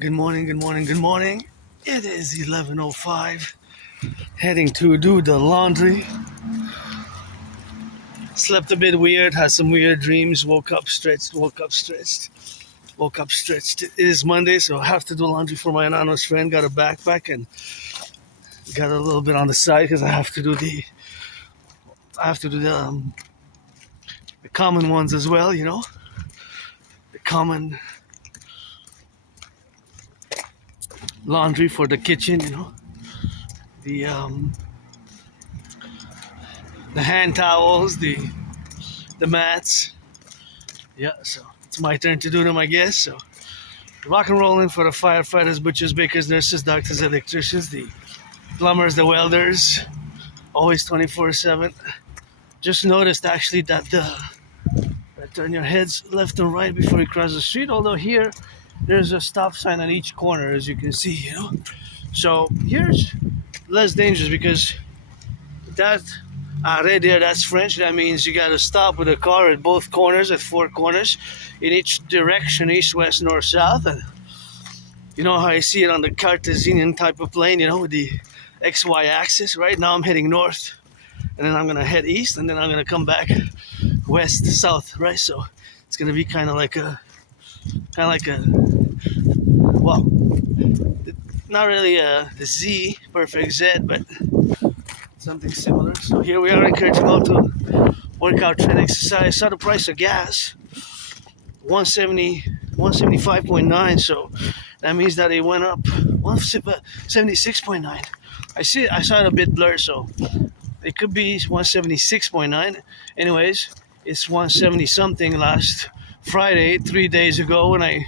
Good morning, good morning, good morning. It is 11:05. Heading to do the laundry. Slept a bit weird, had some weird dreams, woke up stretched. It is Monday, so I have to do laundry for my anonymous friend. Got a backpack and got a little bit on the side because I have to do the common ones as well, the common laundry for the kitchen, the hand towels, the mats. Yeah, so it's my turn to do them, I guess. So rock and rolling for the firefighters, butchers, bakers, nurses, doctors, electricians, the plumbers, the welders, always 24/7. Just noticed actually that turn your heads left and right before you cross the street. Although here, there's a stop sign on each corner, as you can see, So here's less dangerous because that right there, that's French. That means you got to stop with a car at both corners, at four corners, in each direction, east, west, north, south. And you know how I see it on the Cartesian type of plane, with the XY axis. Right now I'm heading north, and then I'm going to head east, and then I'm going to come back west, south, right? So it's going to be kind of like a, well, not really the Z, perfect Z, but something similar. So here we are encouraging all to work out, train, exercise. Saw the price of gas, 175.9. So that means that it went up 176.9. I saw it a bit blurred, so it could be 176.9. Anyways, it's 170 something last Friday, 3 days ago when I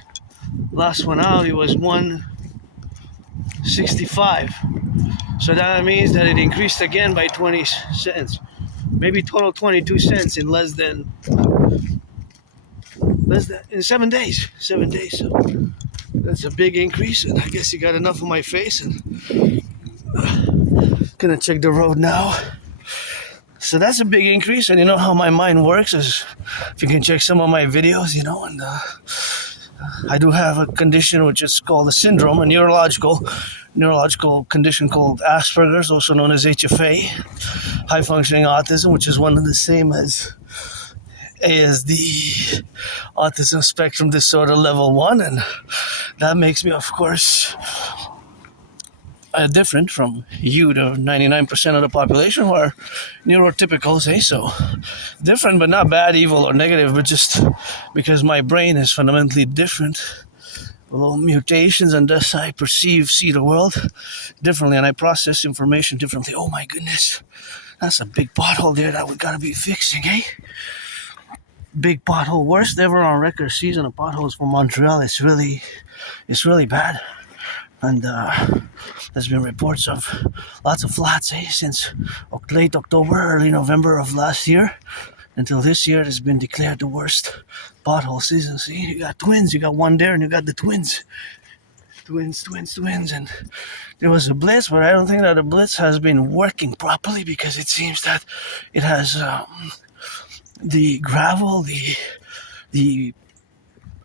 last went out. It was 165. So that means that it increased again by 20 cents. Maybe total 22 cents in less than in 7 days. 7 days. So that's a big increase, and I guess you got enough of my face, and gonna check the road now. So that's a big increase, and you know how my mind works is, if you can check some of my videos, and I do have a condition which is called a syndrome, a neurological condition called Asperger's, also known as HFA, high functioning autism, which is one of the same as ASD, autism spectrum disorder level 1, and that makes me, of course, different from you, the 99% of the population who are neurotypicals, so different, but not bad, evil, or negative, but just because my brain is fundamentally different, little mutations, and thus I see the world differently, and I process information differently. Oh my goodness, that's a big pothole there that we gotta be fixing, Big pothole, worst ever on record season of potholes for Montreal. It's really bad. And there's been reports of lots of floods since late October, early November of last year until this year. It has been declared the worst pothole season. See, you got twins, you got one there, and you got the twins, and there was a blitz, but I don't think that the blitz has been working properly because it seems that it has the gravel, the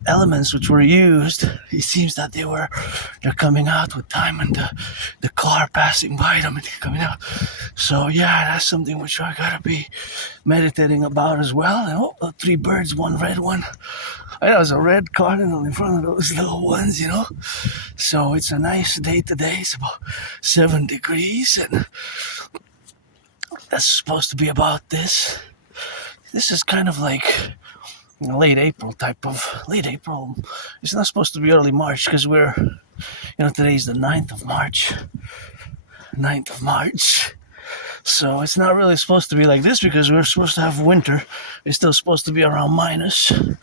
elements which were used, it seems that they're coming out with time, and the car passing by them and coming out. So yeah, that's something which I gotta be meditating about as well. And 3 birds, 1 red one. I know there's a red cardinal in front of those little ones, So it's a nice day today. It's about 7 degrees, and that's supposed to be about this. This is kind of like late April. It's not supposed to be early March because we're, today's the 9th of March. So it's not really supposed to be like this because we're supposed to have winter. It's still supposed to be around -6,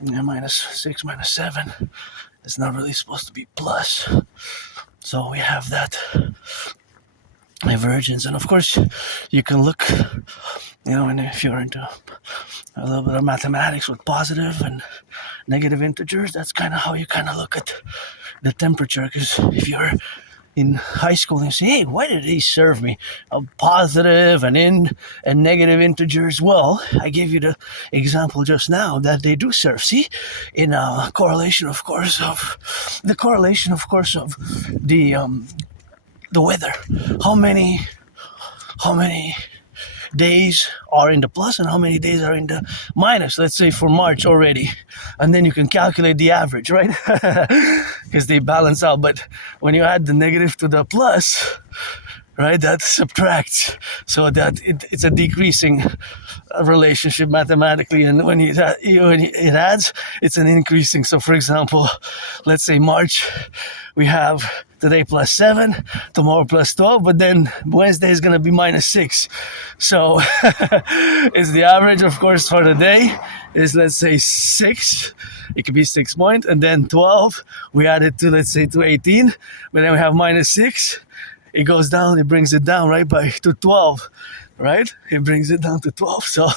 -7. It's not really supposed to be plus. So we have that divergence. And of course, you can look, and if you're into a little bit of mathematics with positive and negative integers, that's kind of how you kind of look at the temperature. Because if you're in high school and say, hey, why did they serve me a positive and negative integers? Well, I gave you the example just now that they do serve. See, in correlation, of course, of the the weather. How many days are in the plus and how many days are in the minus, let's say for March already, and then you can calculate the average, right? Because they balance out. But when you add the negative to the plus, right, that subtracts, so that it's a decreasing relationship mathematically, and when it adds, it's an increasing. So for example, let's say March, we have today plus 7, tomorrow plus 12, but then Wednesday is going to be minus 6. So it's the average, of course, for the day is, let's say, 6. It could be 6 point, and then 12, we add it to, let's say, to 18, but then we have minus 6. It goes down, it brings it down, right, to 12, right? It brings it down to 12. So,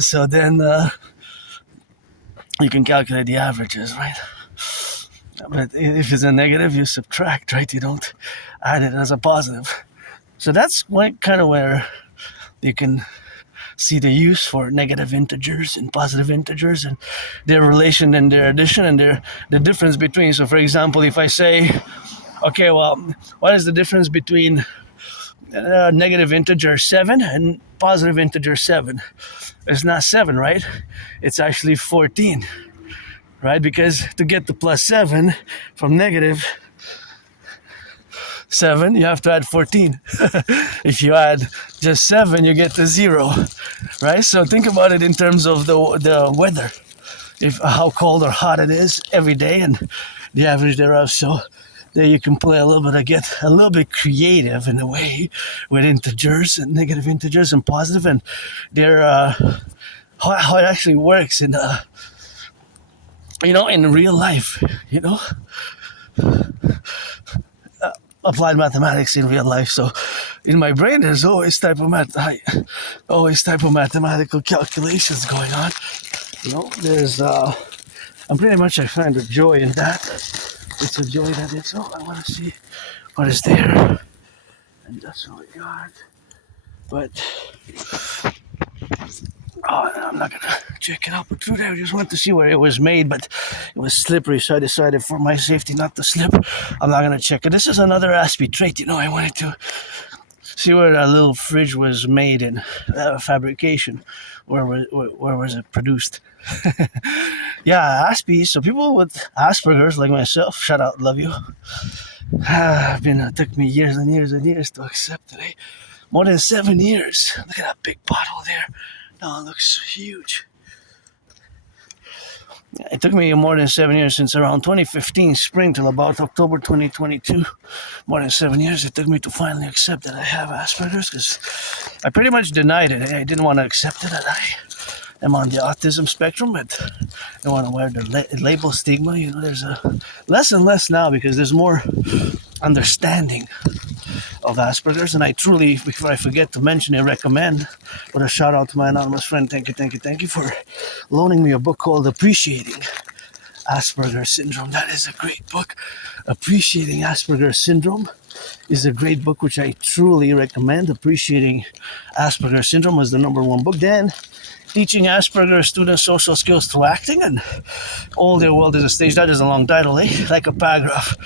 so then you can calculate the averages, right? But if it's a negative, you subtract, right? You don't add it as a positive. So that's kind of where you can see the use for negative integers and positive integers and their relation and their addition and the difference between. So for example, if I say, okay, well, what is the difference between negative integer 7 and positive integer 7? It's not 7, right? It's actually 14, right? Because to get to plus 7 from negative 7, you have to add 14. If you add just 7, you get to 0, right? So think about it in terms of the weather, if how cold or hot it is every day and the average thereof. So there you can play a little bit, get a little bit creative in a way with integers and negative integers and positive, and their how it actually works in in real life, applied mathematics in real life. So in my brain, there's always type of mathematical calculations going on. There's I'm pretty much, I find a joy in that. It's a joy that it's, I want to see what is there. And that's all I got. But, I'm not going to check it out. But through there, I just want to see where it was made. But it was slippery, so I decided for my safety not to slip. I'm not going to check it. This is another Aspie trait. I wanted to see where that little fridge was made in fabrication. Where was it produced? Yeah, Aspie. So people with Asperger's like myself, shout out, love you. It took me years and years and years to accept it. More than 7 years. Look at that big bottle there. No, it looks huge. It took me more than 7 years, since around 2015 spring till about October 2022. More than 7 years it took me to finally accept that I have Asperger's, because I pretty much denied it. I didn't want to accept it that I am on the autism spectrum, but I don't want to wear the label stigma. There's a less and less now because there's more understanding of Asperger's, and I truly, before I forget to mention and recommend, with a shout out to my anonymous friend, thank you for loaning me a book called Appreciating Asperger's Syndrome. That is a great book. Appreciating Asperger's Syndrome is a great book, which I truly recommend. Appreciating Asperger's Syndrome was the number one book. Then Teaching Asperger's Students Social Skills Through Acting, and All Their World is a Stage. That is a long title, like a paragraph.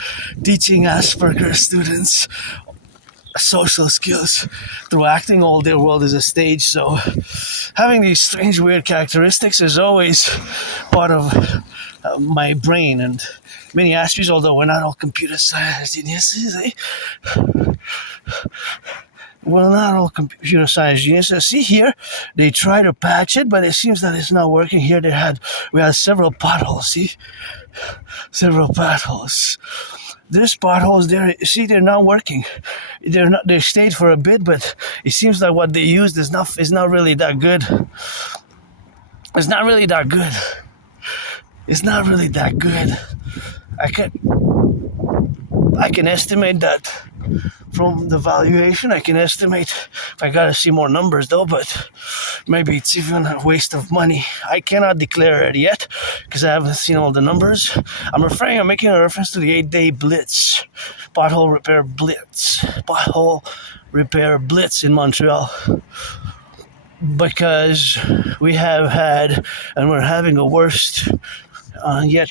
Teaching Asperger's Students Social Skills Through Acting, All Their World is a Stage. So having these strange, weird characteristics is always part of my brain, and many Aspies, although we're not all computer science geniuses, Well, not all computer science geniuses. See here, they try to patch it, but it seems that it's not working. Here we had several potholes. See, several potholes. There's potholes there. See, they're not working. They stayed for a bit, but it seems like what they used is not really that good. It's not really that good. It's not really that good. I can estimate that from the valuation. I can estimate if I gotta see more numbers though, but maybe it's even a waste of money. I cannot declare it yet because I haven't seen all the numbers. I'm making a reference to the 8-day blitz, pothole repair blitz in Montreal, because we have had and we're having a worst yet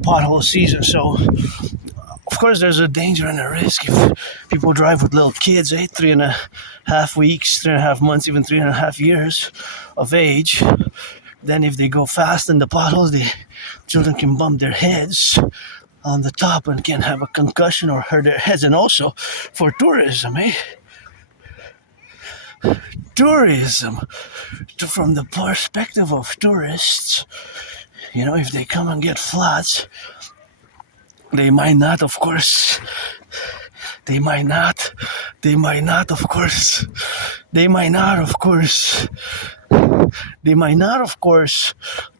pothole season. So of course there's a danger and a risk if people drive with little kids, 3.5 weeks, 3.5 months, even 3.5 years of age. Then if they go fast in the potholes, the children can bump their heads on the top and can have a concussion or hurt their heads. And also for tourism, tourism, from the perspective of tourists, if they come and get floods, they might not, of course,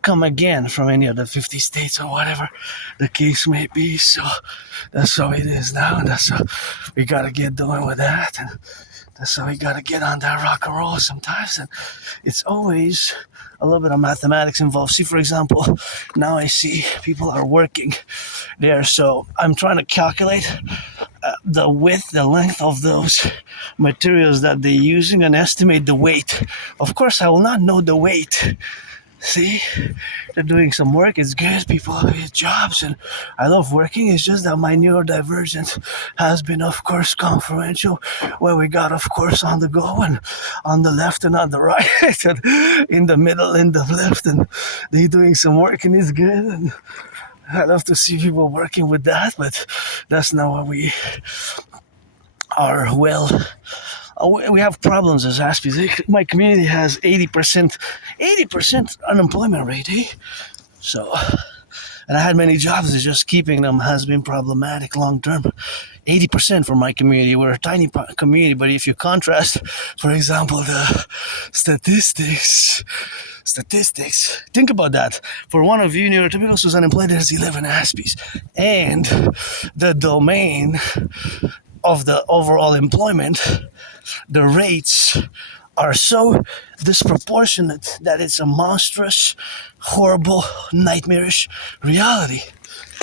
come again from any of the 50 states or whatever the case may be. So that's how it is now, and that's how we gotta get doing with that, and that's how we gotta get on that rock and roll sometimes. And it's always a little bit of mathematics involved. See, for example, now I see people are working there, so I'm trying to calculate the width, the length of those materials that they're using and estimate the weight. Of course, I will not know the weight. See, they're doing some work. It's good. People have jobs, and I love working. It's just that my neurodivergence has been, of course, confluential, where we got, of course, on the go and on the left and on the right and in the middle and the left, and they're doing some work, and it's good. And I love to see people working with that, but that's not what we are. Well, we have problems as Aspies. My community has 80% unemployment rate, So, and I had many jobs. It's just keeping them has been problematic long term. 80% for my community. We're a tiny community, but if you contrast, for example, the statistics. Think about that. For one of you neurotypicals who's unemployed, there's 11 Aspies, and the domain of the overall employment, the rates are so disproportionate that it's a monstrous, horrible, nightmarish reality.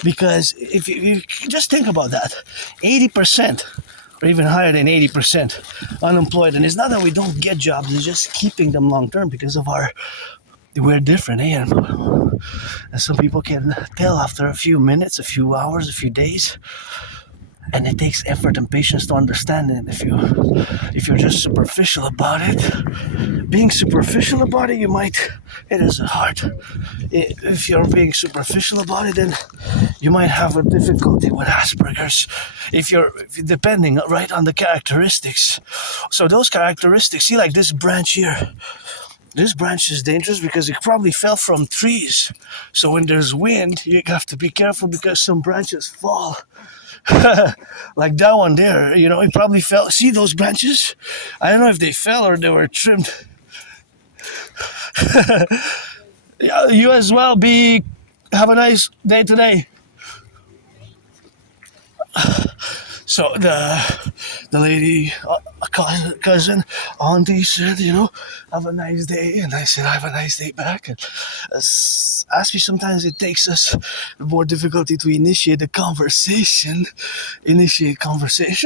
Because if you just think about that, 80% or even higher than 80% unemployed, and it's not that we don't get jobs, it's just keeping them long term because of we're different, and some people can tell after a few minutes, a few hours, a few days. And it takes effort and patience to understand it. If you're just superficial about it, being superficial about it, it is hard. If you're being superficial about it, then you might have a difficulty with Asperger's. If you're depending right on the characteristics. So those characteristics, see, like this branch here. This branch is dangerous because it probably fell from trees. So when there's wind, you have to be careful because some branches fall. Like that one there, it probably fell. See those branches? I don't know if they fell or they were trimmed. Yeah, you as well. Have a nice day today. So the lady, cousin, auntie said, have a nice day, and I said, have a nice day back. And Aspie, sometimes it takes us more difficulty to initiate conversation,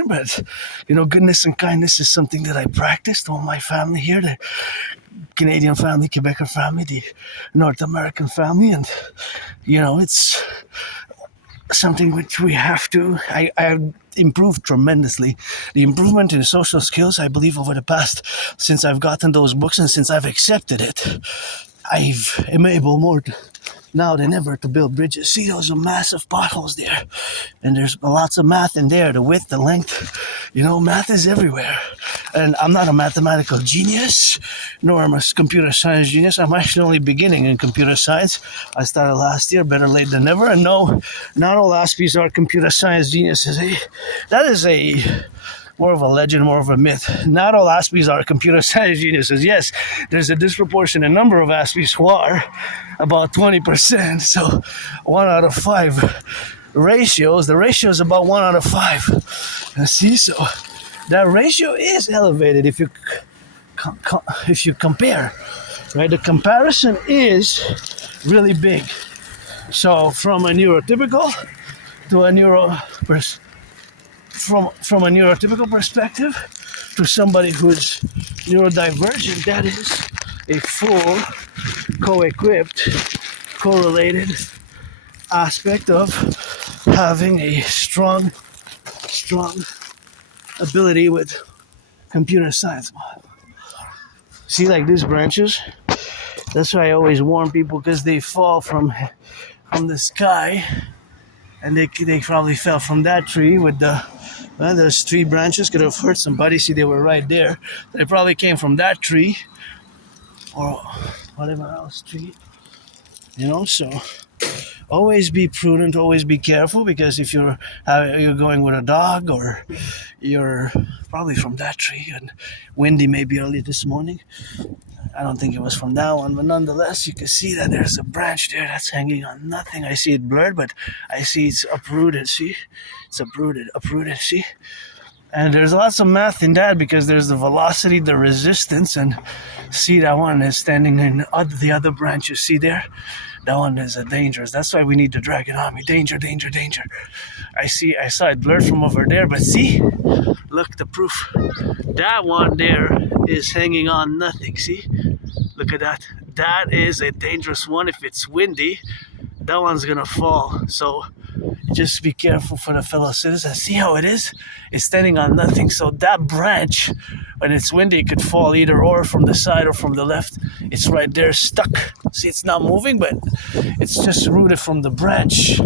but goodness and kindness is something that I practice to all my family here, the Canadian family, Quebecer family, the North American family, and it's something which we have to. I have improved tremendously. The improvement in social skills, I believe, over the past, since I've gotten those books and since I've accepted it, I'm able more now than ever to build bridges. See, those are massive potholes there, and there's lots of math in there, the width, the length. Math is everywhere, and I'm not a mathematical genius, nor am I a computer science genius. I'm actually only beginning in computer science. I started last year, better late than never, and no, not all Aspies are computer science geniuses. That is more of a legend, more of a myth. Not all Aspies are computer science geniuses. Yes, there's a disproportionate number of Aspies who are, about 20%. So 1 out of 5 ratios, the ratio is about 1 out of 5. And see, so that ratio is elevated if you compare, right? The comparison is really big. So from a neurotypical to a from a neurotypical perspective to somebody who's neurodivergent, that is a full co-equipped, correlated aspect of having a strong ability with computer science. See, like these branches, that's why I always warn people, because they fall from the sky, and they probably fell from that tree with those tree branches could have hurt somebody. See, they were right there. They probably came from that tree or whatever else tree, so always be prudent, always be careful, because if you're going with a dog, or you're probably from that tree, and windy maybe early this morning. I don't think it was from that one, but nonetheless, you can see that there's a branch there that's hanging on nothing. I see it blurred, but I see it's uprooted. See, it's uprooted. See, and there's lots of math in that, because there's the velocity, the resistance, and see, that one is standing in the other branches. See there, that one is dangerous. That's why we need the dragon army. Danger. I saw it blurred from over there, but see, look, the proof. That one there is hanging on nothing. See, look at that. That is a dangerous one. If it's windy, that one's gonna fall. So just be careful for the fellow citizens. See how it is? It's standing on nothing. So that branch, when it's windy, it could fall either or from the side or from the left. It's right there stuck. See, it's not moving, but it's just rooted from the branch.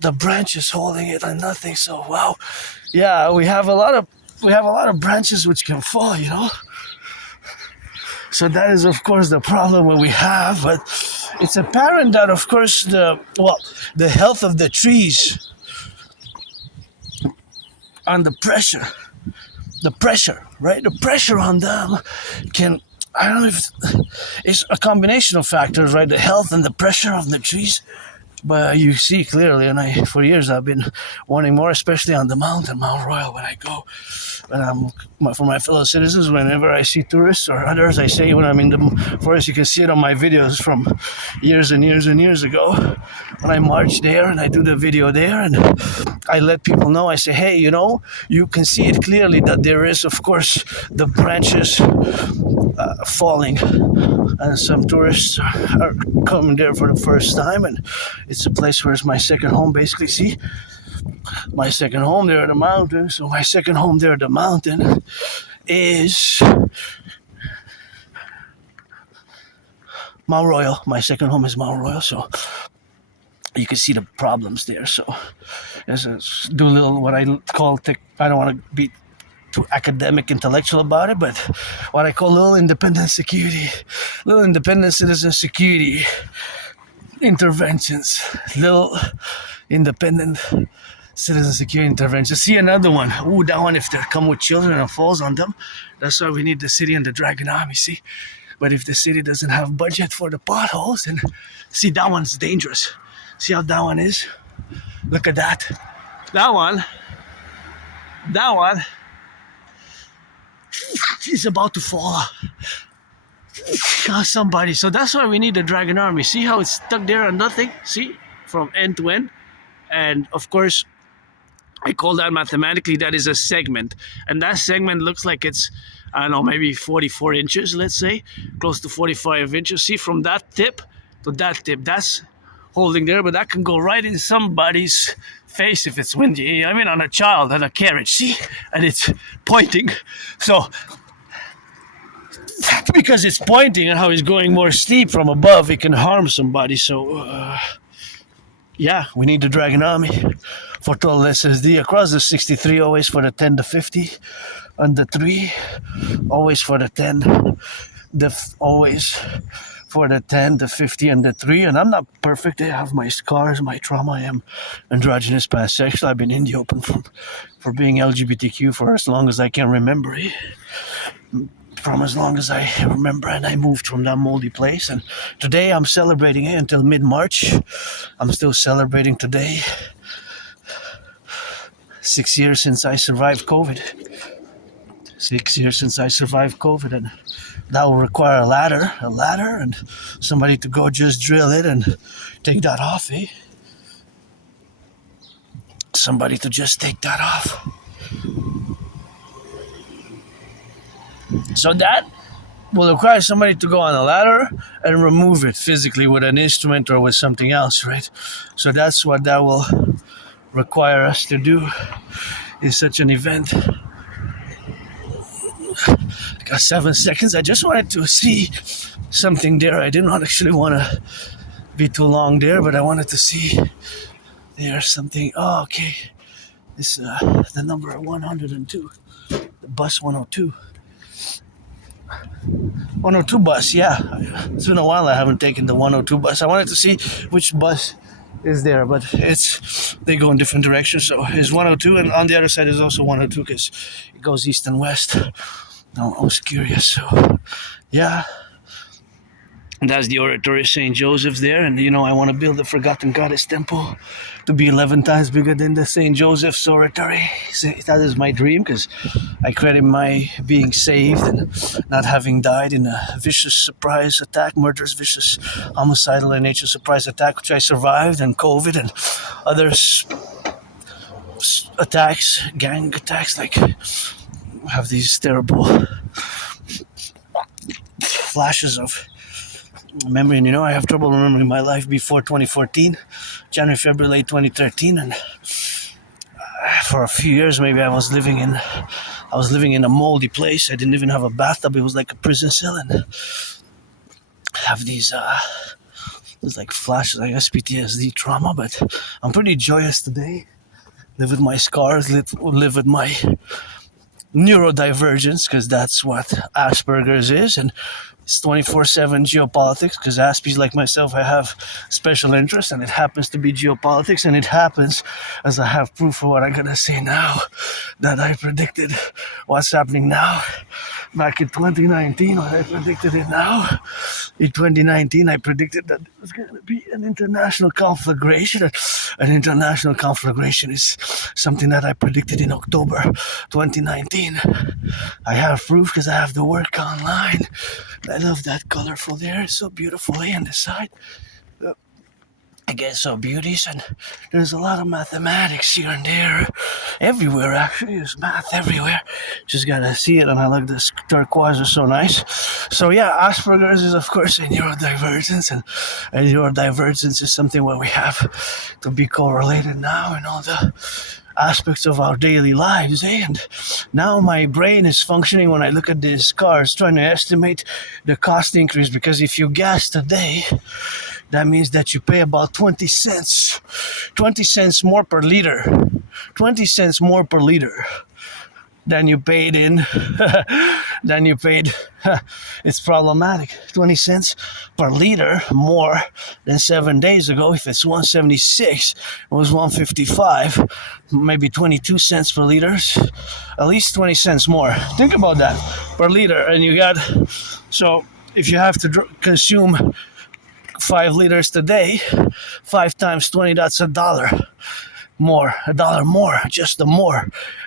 The branch is holding it on nothing. So wow, yeah, we have a lot of branches which can fall, So that is, of course, the problem that we have. But it's apparent that, of course, the health of the trees and the pressure, right? The pressure on them can, I don't know if it's a combination of factors, right? The health and the pressure of the trees. But you see clearly, and for years I've been wanting more, especially on the mountain, Mount Royal, when I go. For my fellow citizens, whenever I see tourists or others, I say when I'm in the forest, you can see it on my videos from years and years and years ago, when I march there and I do the video there, and I let people know, I say, hey, you can see it clearly that there is, of course, the branches falling, and some tourists are coming there for the first time, and it's a place where it's my second home, basically. See, my second home there at the mountain. So my second home there at the mountain is Mount Royal. My second home is Mount Royal. So you can see the problems there. So do a little what I call I don't want to be too academic, intellectual about it, but what I call little independent security, little independent citizen security interventions, little independent citizen security interventions. See another one. Ooh, that one, if they come with children and falls on them, that's why we need the city and the dragon army, see? But if the city doesn't have budget for the potholes, and see, that one's dangerous. See how that one is? Look at that. That one is about to fall on somebody. So that's why we need the dragon army. See how it's stuck there on nothing? See? From end to end. And of course, I call that mathematically, that is a segment. And that segment looks like it's, I don't know, maybe 44 inches, let's say. Close to 45 inches. See, from that tip to that tip, that's holding there. But that can go right in somebody's face if it's windy. I mean, on a child, on a carriage, see? And it's pointing. So because it's pointing and how it's going more steep from above, it can harm somebody. So yeah, we need the dragon army for total SSD across the 63, always for the 10 to 50, and the 3 always for the 10, always for the 10 to 50 and the 3. And I'm not perfect. I have my scars, my trauma. I am androgynous, pansexual. I've been in the open for being LGBTQ for as long as I can remember. from as long as I remember, and I moved from that moldy place. And today I'm celebrating it until mid-March. I'm still celebrating today. 6 years since I survived COVID. 6 years since I survived COVID, and that will require a ladder, and somebody to go just drill it and take that off, eh? Somebody to just take that off. So that will require somebody to go on a ladder and remove it physically with an instrument or with something else, right? So that's what that will require us to do in such an event. I got 7 seconds. I just wanted to see something there. I didn't actually want to be too long there, but I wanted to see there's something. Oh, okay. This the number 102, the bus 102. 102 bus, yeah. It's been a while I haven't taken the 102 bus. I wanted to see which bus is there, but they go in different directions. So it's 102, and on the other side is also 102 because it goes east and west. I was curious, so yeah. That's the oratory of St. Joseph's there, and I want to build the Forgotten Goddess Temple to be 11 times bigger than the St. Joseph's oratory. So that is my dream, because I credit my being saved and not having died in a vicious surprise attack, murderous, vicious, homicidal in nature surprise attack, which I survived, and COVID and other attacks, gang attacks, like have these terrible flashes of memory. And I have trouble remembering my life before 2014, January, February, late 2013, and for a few years maybe I was living in a moldy place. I didn't even have a bathtub. It was like a prison cell, and have these like flashes, I guess PTSD trauma. But I'm pretty joyous today. Live with my scars, live with my neurodivergence, because that's what Asperger's is, and it's 24/7 geopolitics, because Aspies like myself, I have special interest, and it happens to be geopolitics, and it happens, as I have proof for what I'm going to say now, that I predicted what's happening now back in 2019, when I predicted it now. In 2019, I predicted that it was going to be an international conflagration. An international conflagration is something that I predicted in October 2019. I have proof because I have the work online. I love that colorful there. It's so beautiful on the side. I get so beauties, and there's a lot of mathematics here and there. Everywhere, actually. There's math everywhere. Just gotta see it, and I like this turquoise is so nice. So yeah, Asperger's is of course a neurodivergence, and neurodivergence is something where we have to be correlated now in all the aspects of our daily lives, eh? And now my brain is functioning when I look at these cars, trying to estimate the cost increase, because if you gas today, that means that you pay about 20 cents more per liter. 20 cents more per liter than you paid it's problematic. 20 cents per liter more than 7 days ago. If it's 176, it was 155, maybe 22 cents per liter, at least 20 cents more. Think about that per liter. And so if you have to consume 5 liters today, 5 times 20, that's $1 more, just the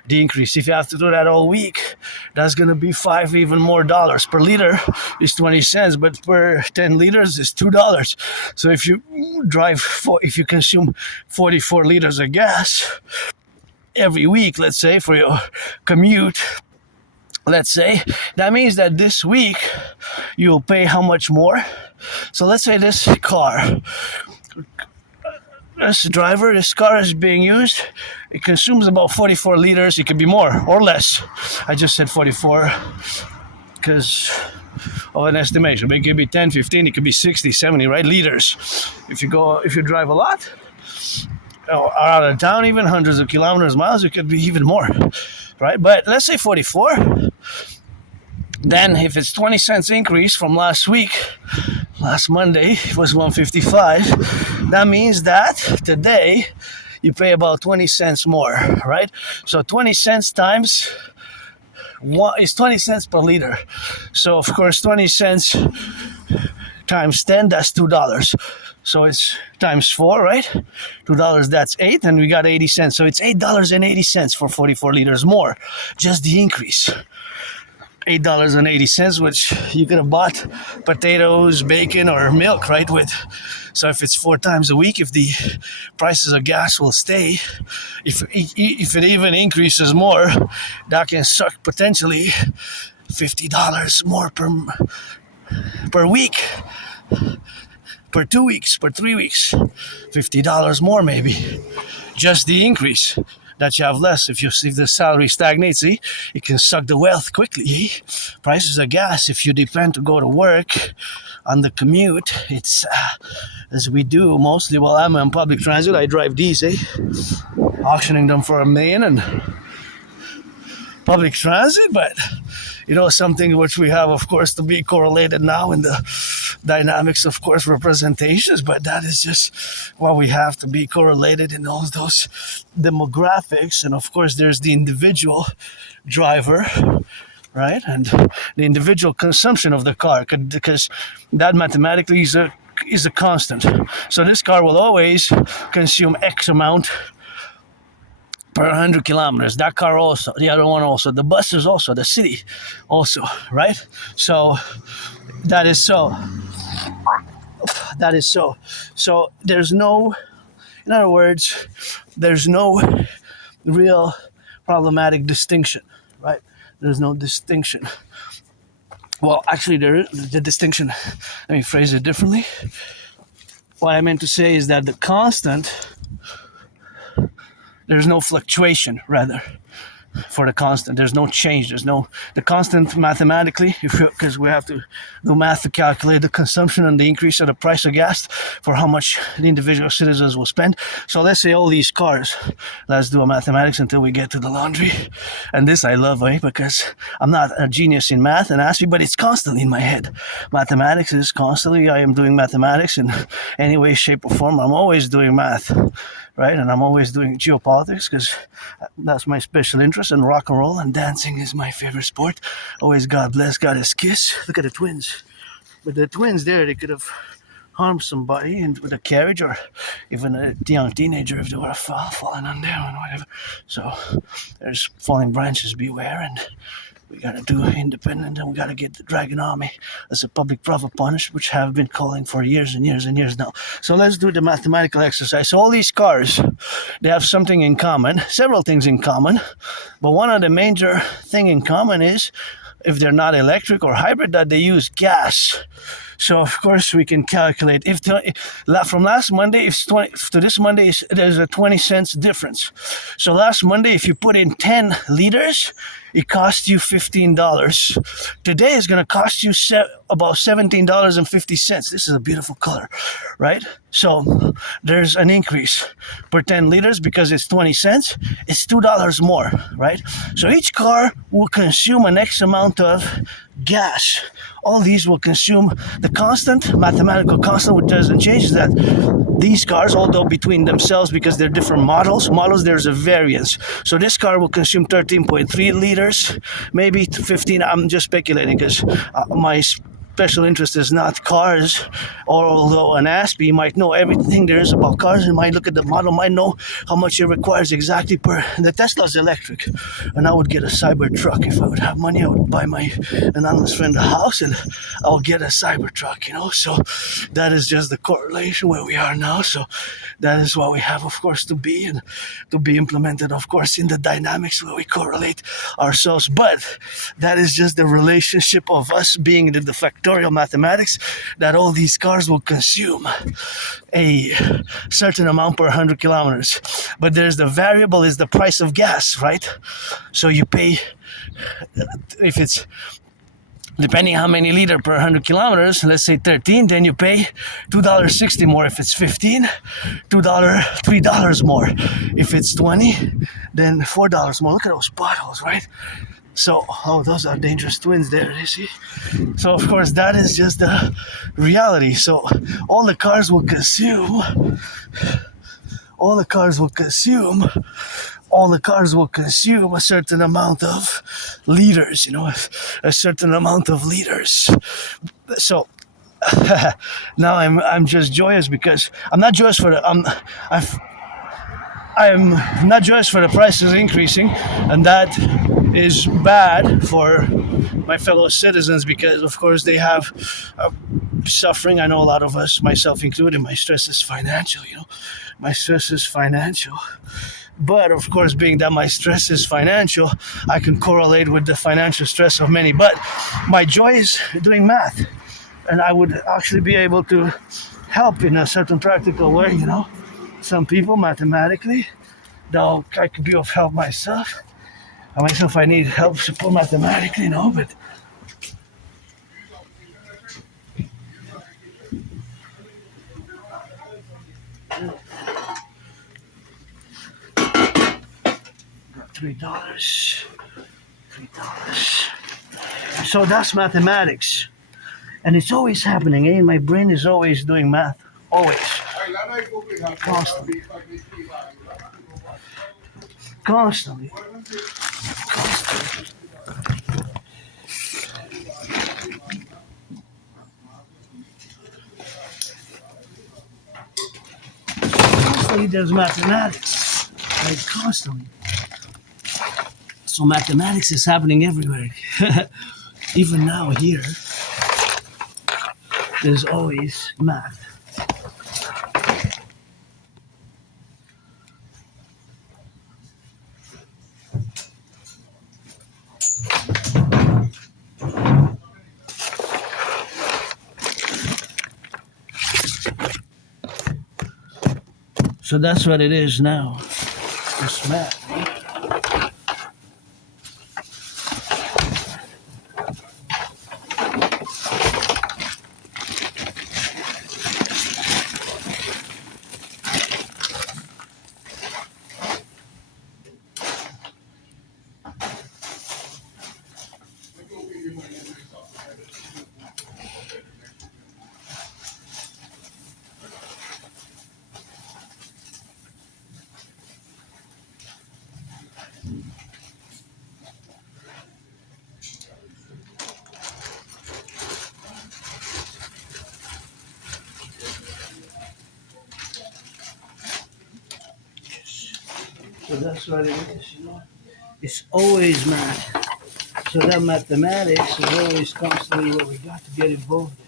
increase. If you have to do that all week, that's going to be $5 even more dollars. Per liter is 20 cents, but per 10 liters is $2. So if you consume 44 liters of gas every week, let's say, for your commute, let's say, that means that this week you'll pay how much more? So let's say this car is being used, it consumes about 44 liters. It could be more or less. I just said 44 because of an estimation, but it could be 10, 15, it could be 60, 70, right? Liters. If you drive a lot, out of town, even hundreds of kilometers, miles, it could be even more, right? But let's say 44. Then if it's 20 cents increase from last Monday, it was 155. That means that today you pay about 20 cents more, right? So 20 cents times is 20 cents per liter. So of course 20 cents times 10, that's $2. So it's times 4, right? $2, that's 8, and we got 80 cents. So it's $8.80 for 44 liters more. Just the increase. $8.80, which you could have bought potatoes, bacon, or milk, right? With. So if it's 4 times a week, if the prices of gas will stay, if it even increases more, that can suck potentially $50 more per week, per 2 weeks, per 3 weeks, $50 more maybe. Just the increase. That you have less. If the salary stagnates, see, it can suck the wealth quickly. Prices of gas, if you depend to go to work on the commute, it's as we do mostly. Well, I'm on public transit. I drive these, auctioning them for $1 million and public transit, but something which we have, of course, to be correlated now in the dynamics, of course, representations, but that is just what we have to be correlated in all those demographics. And of course, there's the individual driver, right? And the individual consumption of the car, because that mathematically is a constant. So this car will always consume X amount per 100 kilometers. That car also, the other one also, the buses also, the city also, right? So that is so. So there's no, in other words, there's no real problematic distinction, right? There's no distinction. Well, actually, the distinction, let me phrase it differently. What I meant to say is that the constant, there's no fluctuation, rather, for the constant. There's no change. The constant mathematically, because we have to do math to calculate the consumption and the increase of the price of gas for how much the individual citizens will spend. So let's say all these cars, let's do a mathematics until we get to the laundry. And this I love, because I'm not a genius in math and Aspie, but it's constantly in my head. Mathematics is constantly, I am doing mathematics in any way, shape, or form. I'm always doing math, right? And I'm always doing geopolitics because that's my special interest, and rock and roll and dancing is my favorite sport. Always God bless, God is kiss. Look at the twins. But the twins there, they could have harmed somebody with a carriage, or even a young teenager if they were falling on them and whatever. So there's falling branches, beware, and we gotta do independent, and we gotta get the Dragon Army as a public profit punish, which have been calling for years and years and years now. So let's do the mathematical exercise. So all these cars, they have something in common, several things in common, but one of the major thing in common is, if they're not electric or hybrid, that they use gas. So of course we can calculate from last Monday to this Monday, there's a 20 cents difference. So last Monday, if you put in 10 liters, it cost you $15. Today is going to cost you about $17.50. This is a beautiful color, right? So there's an increase per 10 liters because it's 20 cents. It's $2 more, right? So each car will consume an X amount of gas. All these will consume the constant, mathematical constant, which doesn't change, is that these cars, although between themselves, because they're different models, there's a variance. So this car will consume 13.3 liters, maybe 15. I'm just speculating because my special interest is not cars, although an Aspie might know everything there is about cars and might look at the model, might know how much it requires exactly per. The Tesla's electric, and I would get a cyber truck. If I would have money, I would buy my anonymous friend a house and I would get a cyber truck, So that is just the correlation where we are now. So that is what we have, of course, to be, and to be implemented, of course, in the dynamics where we correlate ourselves. But that is just the relationship of us being the factorial mathematics, that all these cars will consume a certain amount per 100 kilometers. But there's the variable is the price of gas, right? So you pay, if it's depending how many liter per 100 kilometers, let's say 13, then you pay $2.60 more. If it's 15, $3 more. If it's 20, then $4 more. Look at those potholes, right? So, those are dangerous twins there, you see? So, of course, that is just the reality. So, all the cars will consume all the cars will consume a certain amount of liters, a certain amount of liters. So now I'm just joyous because I'm not joyous for the I'm not joyous for the prices increasing, and that is bad for my fellow citizens because, of course, they have suffering. I know a lot of us, myself included, my stress is financial. My stress is financial. But of course, being that my stress is financial, I can correlate with the financial stress of many. But my joy is doing math, and I would actually be able to help in a certain practical way. Some people mathematically, though I could be of help myself. I need help support mathematically, but $3. $3. So that's mathematics. And it's always happening, eh? My brain is always doing math. Always. Constantly. Constantly. Constantly there's mathematics. Like constantly. So mathematics is happening everywhere. Even now here, there's always math. So that's what it is now. It's math. So that's what it is, It's always math. So that mathematics is always constantly what we got to get involved in.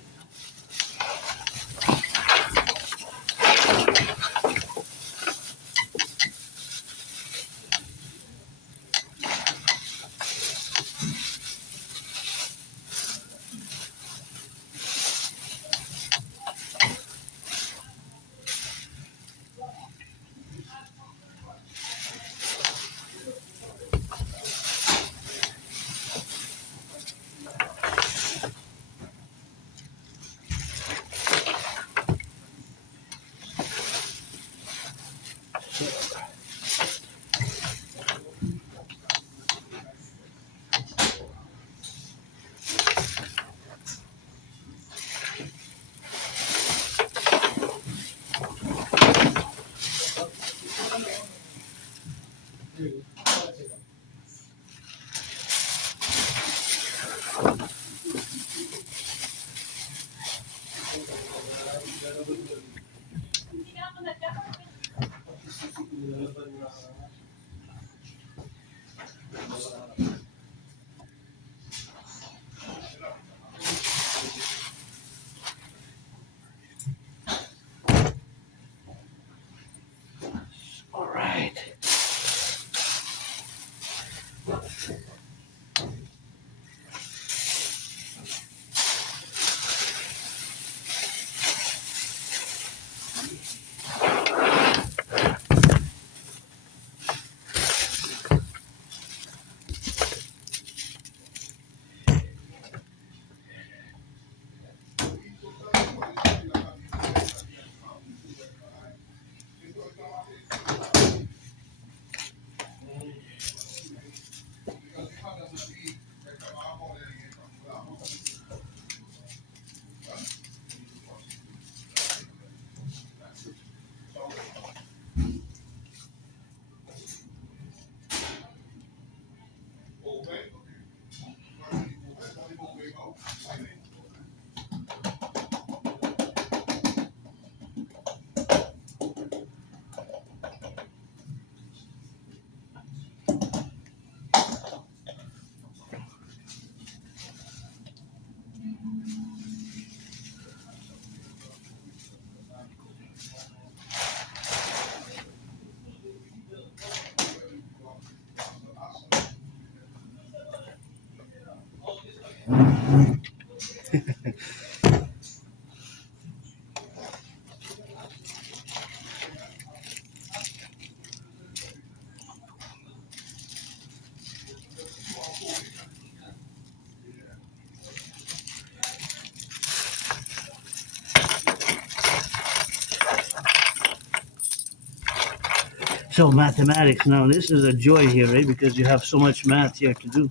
So mathematics, now this is a joy here, right? Because you have so much math here to do.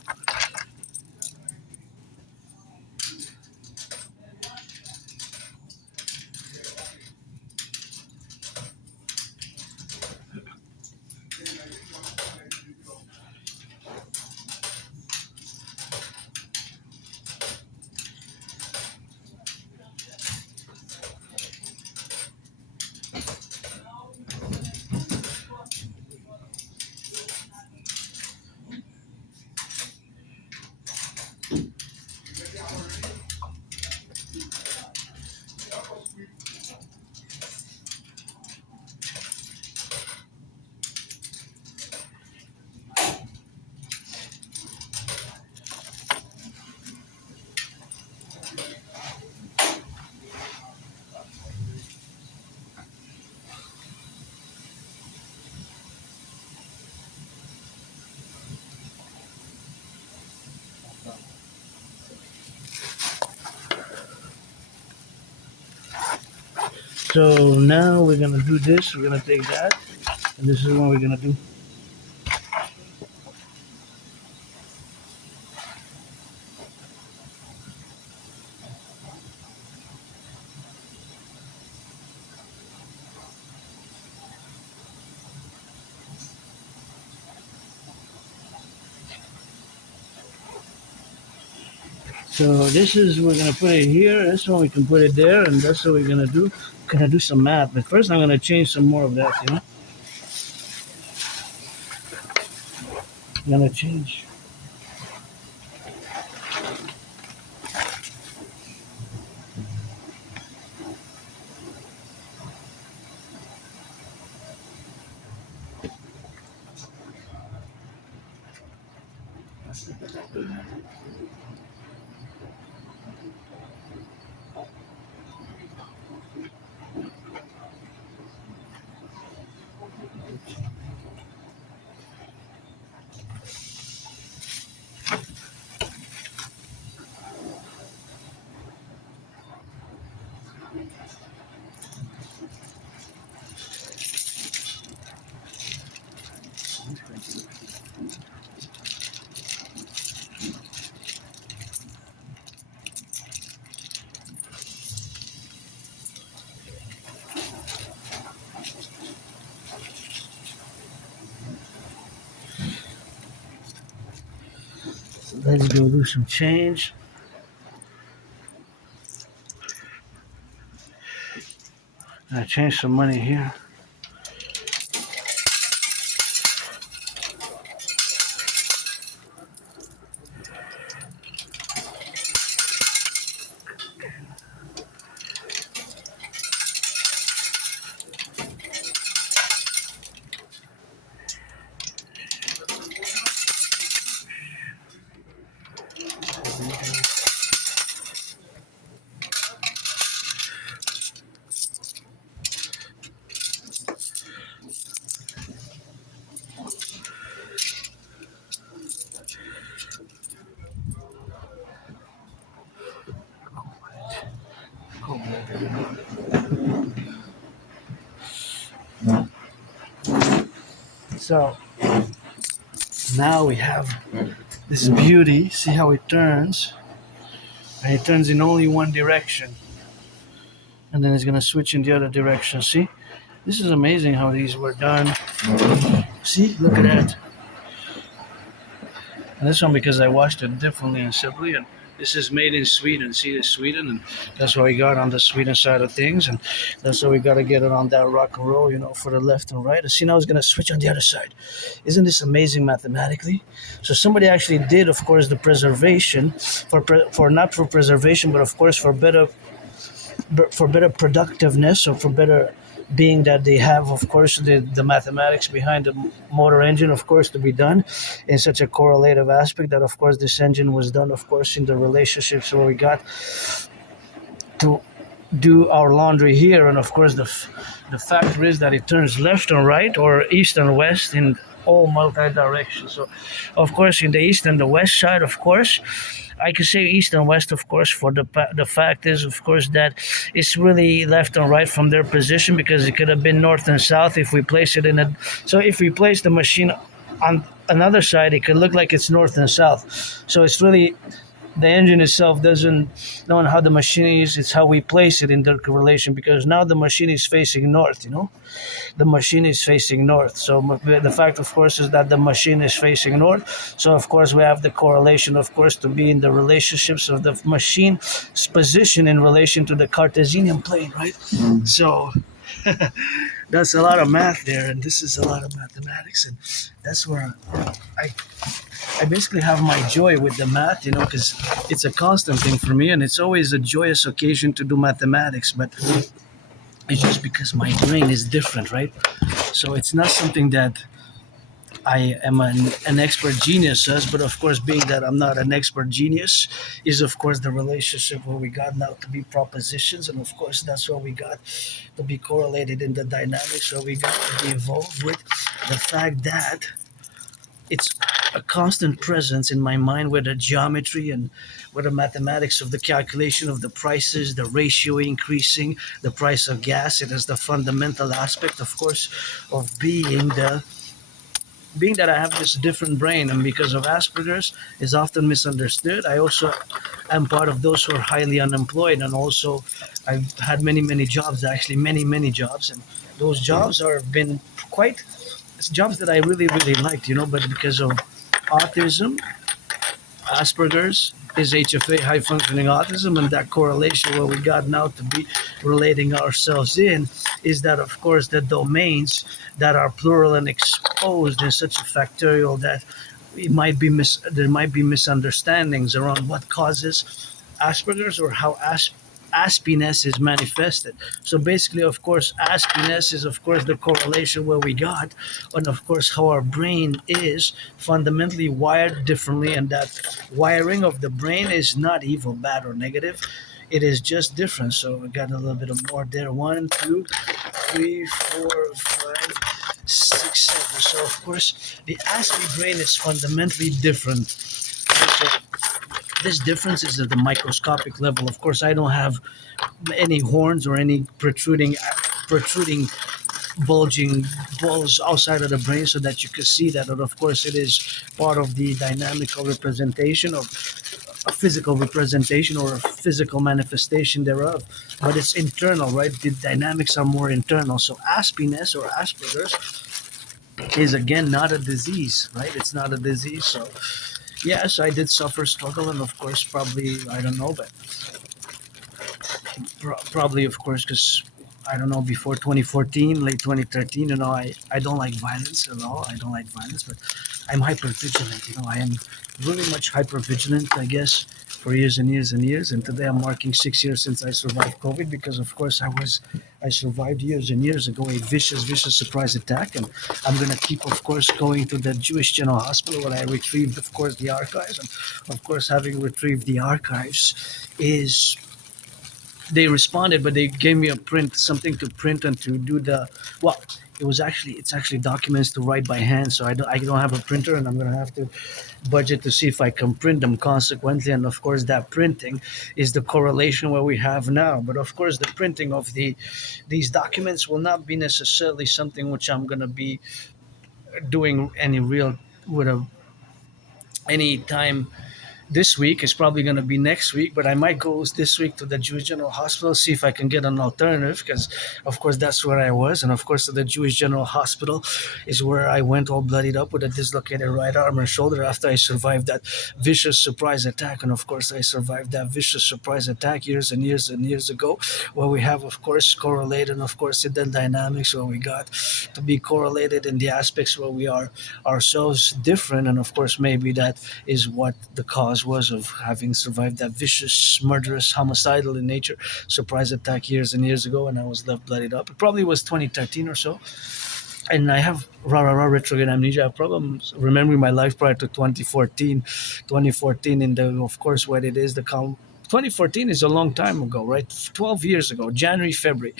So now we're gonna do this, we're gonna take that, and this is what we're gonna do. So this is, we're gonna put it here, this one we can put it there, and that's what we're gonna do. Gonna do some math, but first I'm gonna change some more of that, you know? I'm gonna change. Let's go do some change. I change some money here. So now we have this beauty. See how it turns? And it turns in only one direction. And then it's gonna switch in the other direction. See? This is amazing how these were done. See? Look at that. And this one because I washed it differently and separately. And this is made in Sweden. See, it's Sweden, and that's what we got on the Sweden side of things, and that's what we got to get it on that rock and roll, you know, for the left and right. And see, now it's gonna switch on the other side. Isn't this amazing mathematically? So somebody actually did, of course, the preservation for not for preservation, but of course for better productiveness, or for better being that they have, of course, the mathematics behind the motor engine, of course, to be done in such a correlative aspect that, of course, this engine was done, of course, in the relationships where we got to do our laundry here. And, of course, the factor is that it turns left and right, or east and west, in all multi-direction. So, of course, in the east and the west side, of course, I can say east and west, of course. For the fact is, of course, that it's really left and right from their position because it could have been north and south if we place it in a. So if we place the machine on another side, it could look like it's north and south. So it's really the engine itself doesn't know how the machine is. It's how we place it in the relation because now the machine is facing north. The machine is facing north. So the fact, of course, is that the machine is facing north. So of course we have the correlation, of course, to be in the relationships of the machine's position in relation to the Cartesian plane, right? So that's a lot of math there, and this is a lot of mathematics, and that's where I I basically have my joy with the math, because it's a constant thing for me, and it's always a joyous occasion to do mathematics. But it's just because my brain is different, right? So it's not something that I am an expert genius as, but of course, being that I'm not an expert genius, is of course the relationship where we got now to be propositions, and of course that's what we got to be correlated in the dynamics, where we got to be involved with the fact that it's a constant presence in my mind with the geometry and with the mathematics of the calculation of the prices, the ratio increasing, the price of gas. It is the fundamental aspect, of course, of being that I have this different brain, and because of Asperger's is often misunderstood. I also am part of those who are highly unemployed, and also I've had many jobs, actually many jobs, and those jobs are been quite it's jobs that I really liked, but because of autism, Asperger's is HFA, high functioning autism, and that correlation where we got now to be relating ourselves in is that, of course, the domains that are plural and exposed in such a factorial that there might be misunderstandings around what causes Asperger's or how Aspieness is manifested. So basically, of course, Aspieness is, of course, the correlation where we got, and of course, how our brain is fundamentally wired differently, and that wiring of the brain is not evil, bad, or negative. It is just different. So we got a little bit of more there. 1, 2, 3, 4, 5, 6, 7. So of course, the Aspie brain is fundamentally different. So this difference is at the microscopic level. Of course, I don't have any horns or any protruding bulging balls outside of the brain so that you can see that. And of course, it is part of the dynamical representation of a physical representation or a physical manifestation thereof. But it's internal, right? The dynamics are more internal. So Aspiness or Asperger's is again not a disease, right? It's not a disease. So yes, I did suffer struggle, and of course, probably I don't know, but probably of course, because I don't know, before 2014, late 2013, I don't like violence at all. I don't like violence, but I'm hyper vigilant. I am really much hyper vigilant, I guess, for years and years and years. And today I'm marking 6 years since I survived COVID, because of course I survived years and years ago a vicious surprise attack, and I'm gonna keep, of course, going to the Jewish General Hospital where I retrieved, of course, the archives, and of course, having retrieved the archives is they responded, but they gave me a print, something to print and to do the well. It's actually documents to write by hand, so I don't have a printer, and I'm gonna have to budget to see if I can print them consequently. And of course, that printing is the correlation where we have now. But of course, the printing of these documents will not be necessarily something which I'm gonna be doing any real with any time this week. Is probably going to be next week, but I might go this week to the Jewish General Hospital, see if I can get an alternative, because of course that's where I was. And of course the Jewish General Hospital is where I went all bloodied up with a dislocated right arm and shoulder after I survived that vicious surprise attack. And of course I survived that vicious surprise attack years and years and years ago, where we have, of course, correlated, and of course in the dynamics where we got to be correlated in the aspects where we are ourselves different. And of course maybe that is what the cause was of having survived that vicious, murderous, homicidal in nature surprise attack years and years ago, and I was left bloodied up. It probably was 2013 or so. And I have retrograde amnesia. I have problems remembering my life prior to 2014. 2014, in the, of course, what it is, the 2014 is a long time ago, right? 12 years ago, January, February,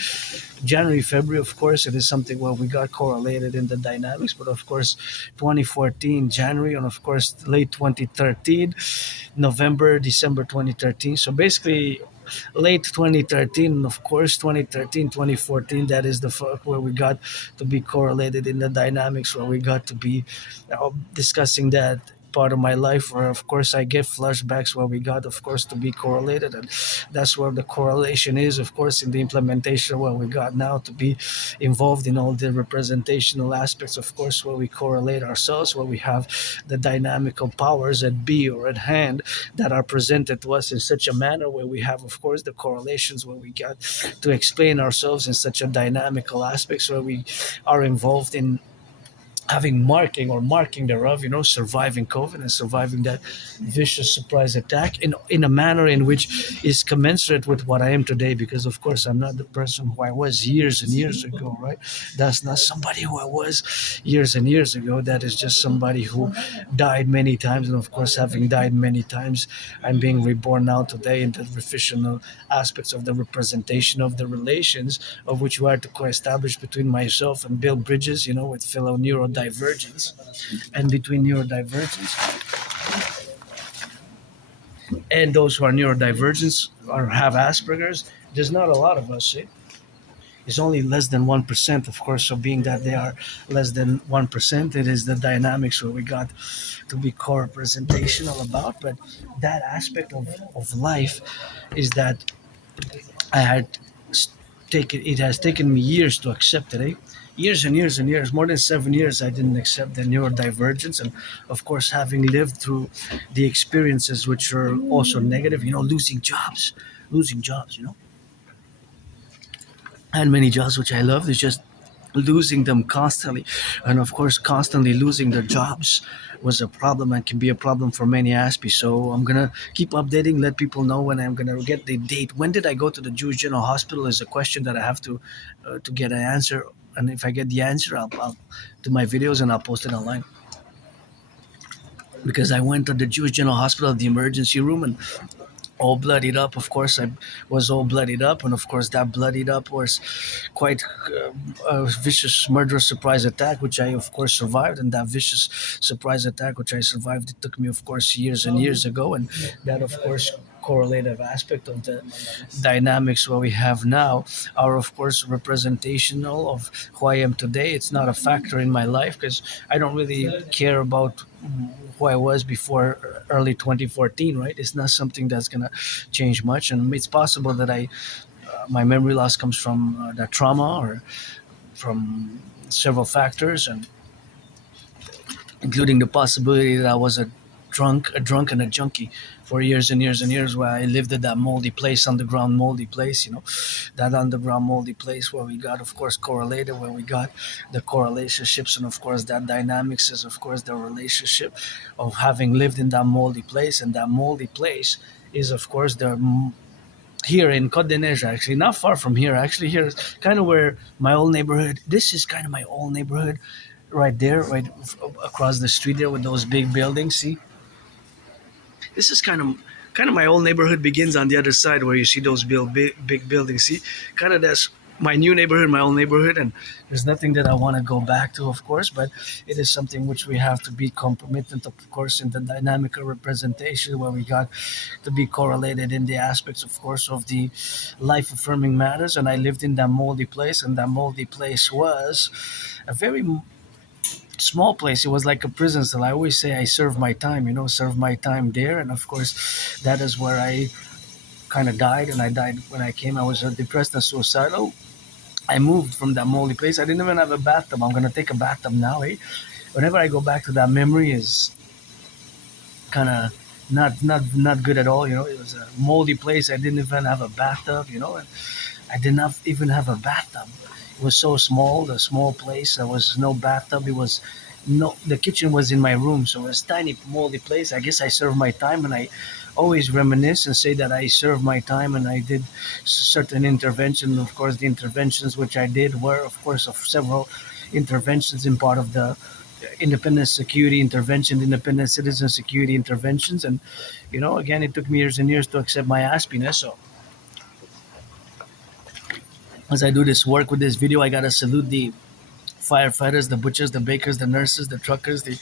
of course, it is something where we got correlated in the dynamics, but of course, 2014, January, and of course, late 2013, November, December 2013. So basically, late 2013, and of course, 2013, 2014, that is the where we got to be correlated in the dynamics, where we got to be discussing that part of my life where of course I get flashbacks where we got of course to be correlated, and that's where the correlation is of course in the implementation where we got now to be involved in all the representational aspects of course where we correlate ourselves, where we have the dynamical powers at be or at hand that are presented to us in such a manner where we have of course the correlations where we got to explain ourselves in such a dynamical aspects where we are involved in having marking or marking thereof, surviving COVID and surviving that vicious surprise attack in a manner in which is commensurate with what I am today. Because of course I'm not the person who I was years and years ago, right? That's not somebody who I was years and years ago. That is just somebody who died many times, and of course, having died many times, I'm being reborn now today in the fictional aspects of the representation of the relations of which we are to co-establish between myself and build bridges, with fellow neurodivergence, and between neurodivergence and those who are neurodivergent or have Asperger's. There's not a lot of us. It's only less than 1%, of course. So, being that they are less than 1%, it is the dynamics where we got to be co representational about. But that aspect of life is that I had it has taken me years to accept it. Years and years and years, more than 7 years, I didn't accept the neurodivergence. And of course, having lived through the experiences which are also negative, losing jobs, and many jobs which I love, is just losing them constantly. And of course, constantly losing their jobs was a problem and can be a problem for many Aspies. So I'm gonna keep updating, let people know when I'm gonna get the date. When did I go to the Jewish General Hospital is a question that I have to get an answer. And if I get the answer, I'll do my videos and I'll post it online. Because I went to the Jewish General Hospital, the emergency room, and all bloodied up. Of course, I was all bloodied up, and of course, that bloodied up was quite a vicious murderous surprise attack, which I of course survived. And that vicious surprise attack, which I survived, it took me of course years and years ago, and that of course correlative aspect of the dynamics what we have now are of course representational of who I am today. It's not a factor in my life because I don't really care about who I was before early 2014, right? It's not something that's gonna change much, and it's possible that my memory loss comes from that trauma or from several factors, and including the possibility that I was a drunk and a junkie for years and years and years, where I lived at that moldy place, underground moldy place, that underground moldy place where we got, of course, correlated, where we got the correlationships, and of course, that dynamics is, of course, the relationship of having lived in that moldy place, and that moldy place is, of course, here in Côte des Neiges, actually, not far from here. Actually, here is kind of where my old neighborhood. This is kind of my old neighborhood, right there, right across the street there with those big buildings. See, this is kind of my old neighborhood begins on the other side where you see those big buildings. See, kind of that's my new neighborhood, my old neighborhood, and there's nothing that I want to go back to, of course, but it is something which we have to be compromitted, of course, in the dynamical representation where we got to be correlated in the aspects, of course, of the life affirming matters. And I lived in that moldy place, and that moldy place was a very small place. It was like a prison cell. I always say I served my time, served my time there. And of course, that is where I kind of died. And I died when I came. I was depressed and suicidal. I moved from that moldy place. I didn't even have a bathtub. I'm going to take a bathtub now. Whenever I go back to that memory is kind of not good at all. It was a moldy place. I didn't even have a bathtub, and I did not even have a bathtub. It was so small, the small place. There was no bathtub. The kitchen was in my room, so it was a tiny, moldy place. I guess I served my time, and I always reminisce and say that I served my time and I did certain interventions. Of course, the interventions which I did were, of course, of several interventions in part of the independent security intervention, independent citizen security interventions, and again, it took me years and years to accept my aspiness. So as I do this work with this video, I gotta salute the firefighters, the butchers, the bakers, the nurses, the truckers, the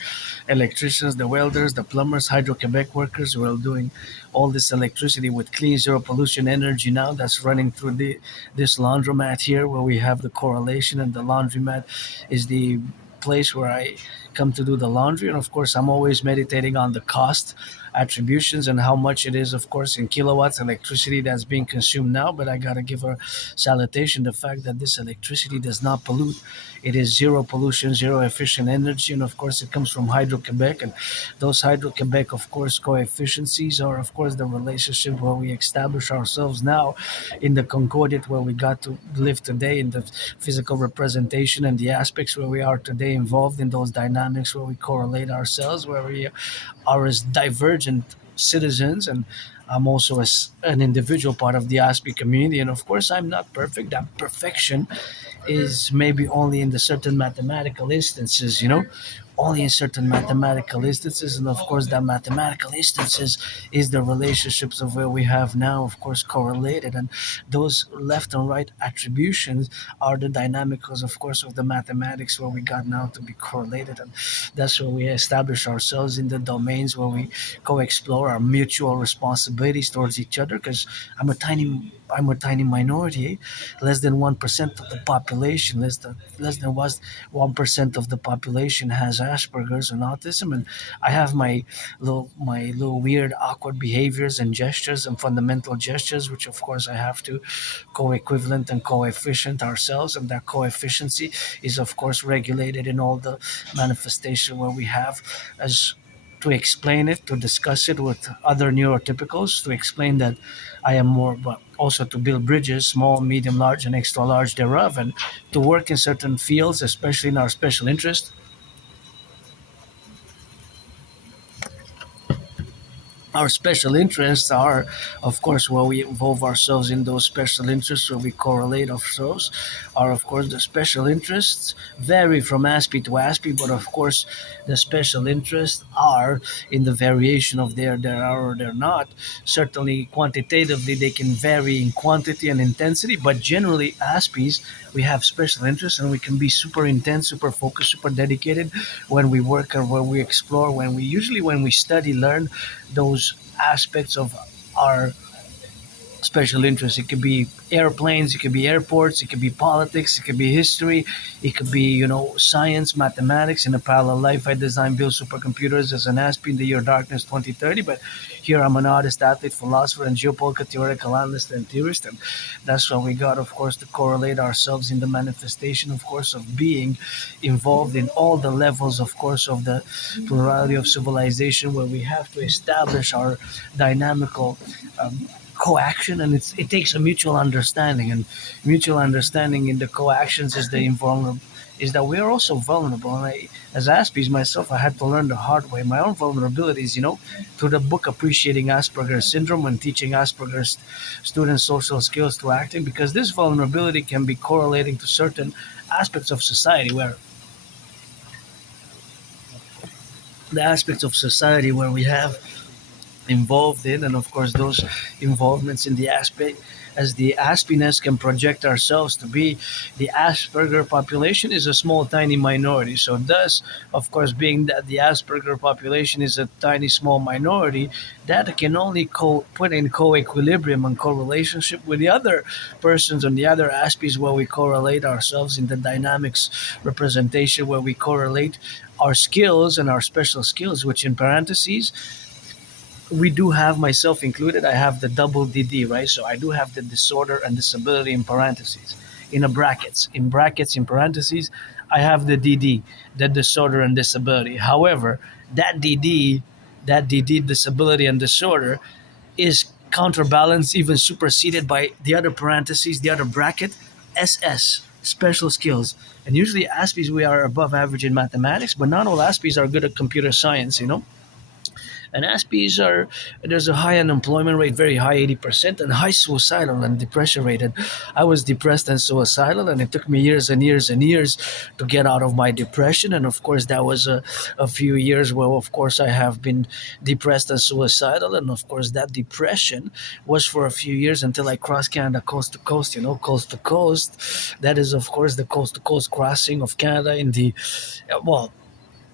electricians, the welders, the plumbers, Hydro-Quebec workers who are doing all this electricity with clean, zero pollution energy now that's running through this laundromat here where we have the correlation, and the laundromat is the place where I come to do the laundry. And of course, I'm always meditating on the cost attributions and how much it is, of course, in kilowatts electricity that's being consumed now. But I gotta give a salutation the fact that this electricity does not pollute. It is zero pollution, zero efficient energy, and of course, it comes from Hydro-Quebec. And those Hydro-Quebec, of course, coefficiencies are, of course, the relationship where we establish ourselves now in the concordat where we got to live today, in the physical representation and the aspects where we are today, involved in those dynamics where we correlate ourselves, where we are as divergent citizens. And I'm also an individual part of the Aspie community. And of course, I'm not perfect. That perfection is maybe only in the certain mathematical instances, only in certain mathematical instances. And of course, that mathematical instances is the relationships of where we have now, of course, correlated. And those left and right attributions are the dynamicals, of course, of the mathematics where we got now to be correlated. And that's where we establish ourselves in the domains where we co-explore our mutual responsibilities towards each other. Because I'm a tiny minority, less than 1% of the population, less than 1% of the population has Asperger's and autism. And I have my little weird awkward behaviors and gestures and fundamental gestures, which of course I have to co-equivalent and coefficient ourselves. And that coefficiency is of course regulated in all the manifestation where we have, as to explain it, to discuss it with other neurotypicals, to explain that I am more, but also to build bridges, small, medium, large, and extra large thereof, and to work in certain fields, especially in our special interest. Our special interests are, of course, where we involve ourselves in those special interests, where we correlate ourselves, are, of course, the special interests vary from Aspie to Aspie, but of course, the special interests are in the variation of there are or there not. Certainly, quantitatively, they can vary in quantity and intensity, but generally, Aspies, we have special interests and we can be super intense, super focused, super dedicated when we work or when we explore, when we study, learn those aspects of our special interests. It could be airplanes, it could be airports, it could be politics, it could be history, it could be, science, mathematics. In a parallel life, I designed build supercomputers as an Aspie in the year darkness 2030. But here I'm an artist, athlete, philosopher, and geopolitical theoretical analyst and theorist. And that's why we got, of course, to correlate ourselves in the manifestation, of course, of being involved in all the levels, of course, of the plurality of civilization, where we have to establish our dynamical coaction. And it takes a mutual understanding, and mutual understanding in the coactions is the invulnerable, is that we are also vulnerable. And as Aspies myself, I had to learn the hard way my own vulnerabilities, through the book Appreciating Asperger's Syndrome and teaching Asperger's students social skills to acting, because this vulnerability can be correlating to certain aspects of society, where we have involved in. And of course, those involvements in the aspect, as the Aspiness can project ourselves to be, the Asperger population is a small tiny minority. So thus, of course, being that the Asperger population is a tiny small minority, that can only put in co-equilibrium and co-relationship with the other persons on the other Aspies, where we correlate ourselves in the dynamics representation, where we correlate our skills and our special skills, which in parentheses we do have, myself included, I have the double dedie, right? So I do have the disorder and disability in parentheses, in parentheses, I have the DD, the disorder and disability. However, that DD disability and disorder is counterbalanced, even superseded by the other parentheses, the other bracket, SS, special skills. And usually Aspies, we are above average in mathematics, but not all Aspies are good at computer science, And Aspies are there's a high unemployment rate, very high, 80%, and high suicidal and depression rate. And I was depressed and suicidal, and it took me years and years and years to get out of my depression. And of course, that was a few years where, of course, I have been depressed and suicidal. And of course, that depression was for a few years until I crossed Canada coast to coast, coast to coast. That is, of course, the coast to coast crossing of Canada in the, well,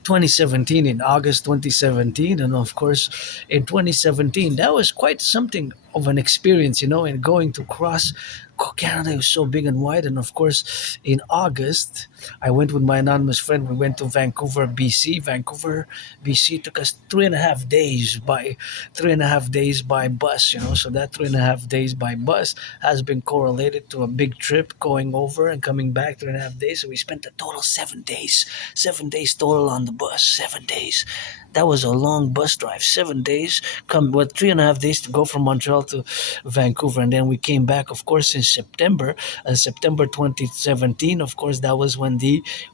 2017, in August 2017. And of course, in 2017, that was quite something of an experience, and going to cross Canada was so big and wide. And of course, in August, I went with my anonymous friend. We went to Vancouver, BC. Vancouver, BC took us 3.5 days by 3.5 days by bus. So that 3.5 days by bus has been correlated to a big trip going over and coming back 3.5 days. So we spent a total 7 days, 7 days total on the bus. 7 days. That was a long bus drive. 7 days. Come with 3.5 days to go from Montreal to Vancouver, and then we came back, of course, in September 2017. Of course, that was when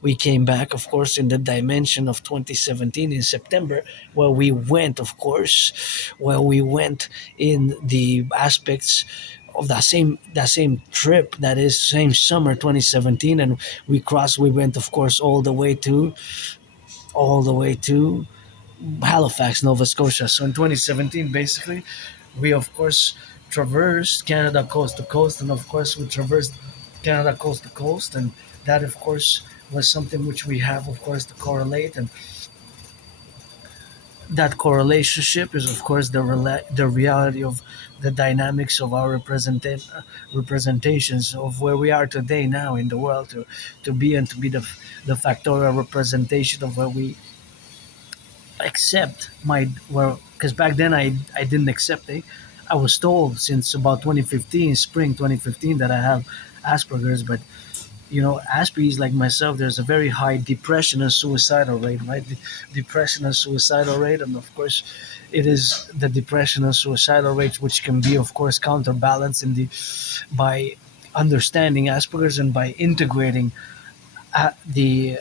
we came back, of course, in the dimension of 2017 in September, where we went, of course, in the aspects of that same trip, that is same summer 2017. And we went, of course, all the way to Halifax, Nova Scotia. So in 2017, basically, we, of course, traversed Canada coast to coast, and of course we traversed Canada coast to coast. And that, of course, was something which we have, of course, to correlate. And that correlationship is, of course, the reality of the dynamics of our representations of where we are today now in the world, to be and to be the factorial representation of where we accept my, well, because back then I didn't accept it. I was told since about 2015, spring 2015, that I have Asperger's. But Aspies like myself, there's a very high depression and suicidal rate, right? Depression and suicidal rate. And of course, it is the depression and suicidal rate which can be, of course, counterbalanced by understanding Asperger's and by integrating the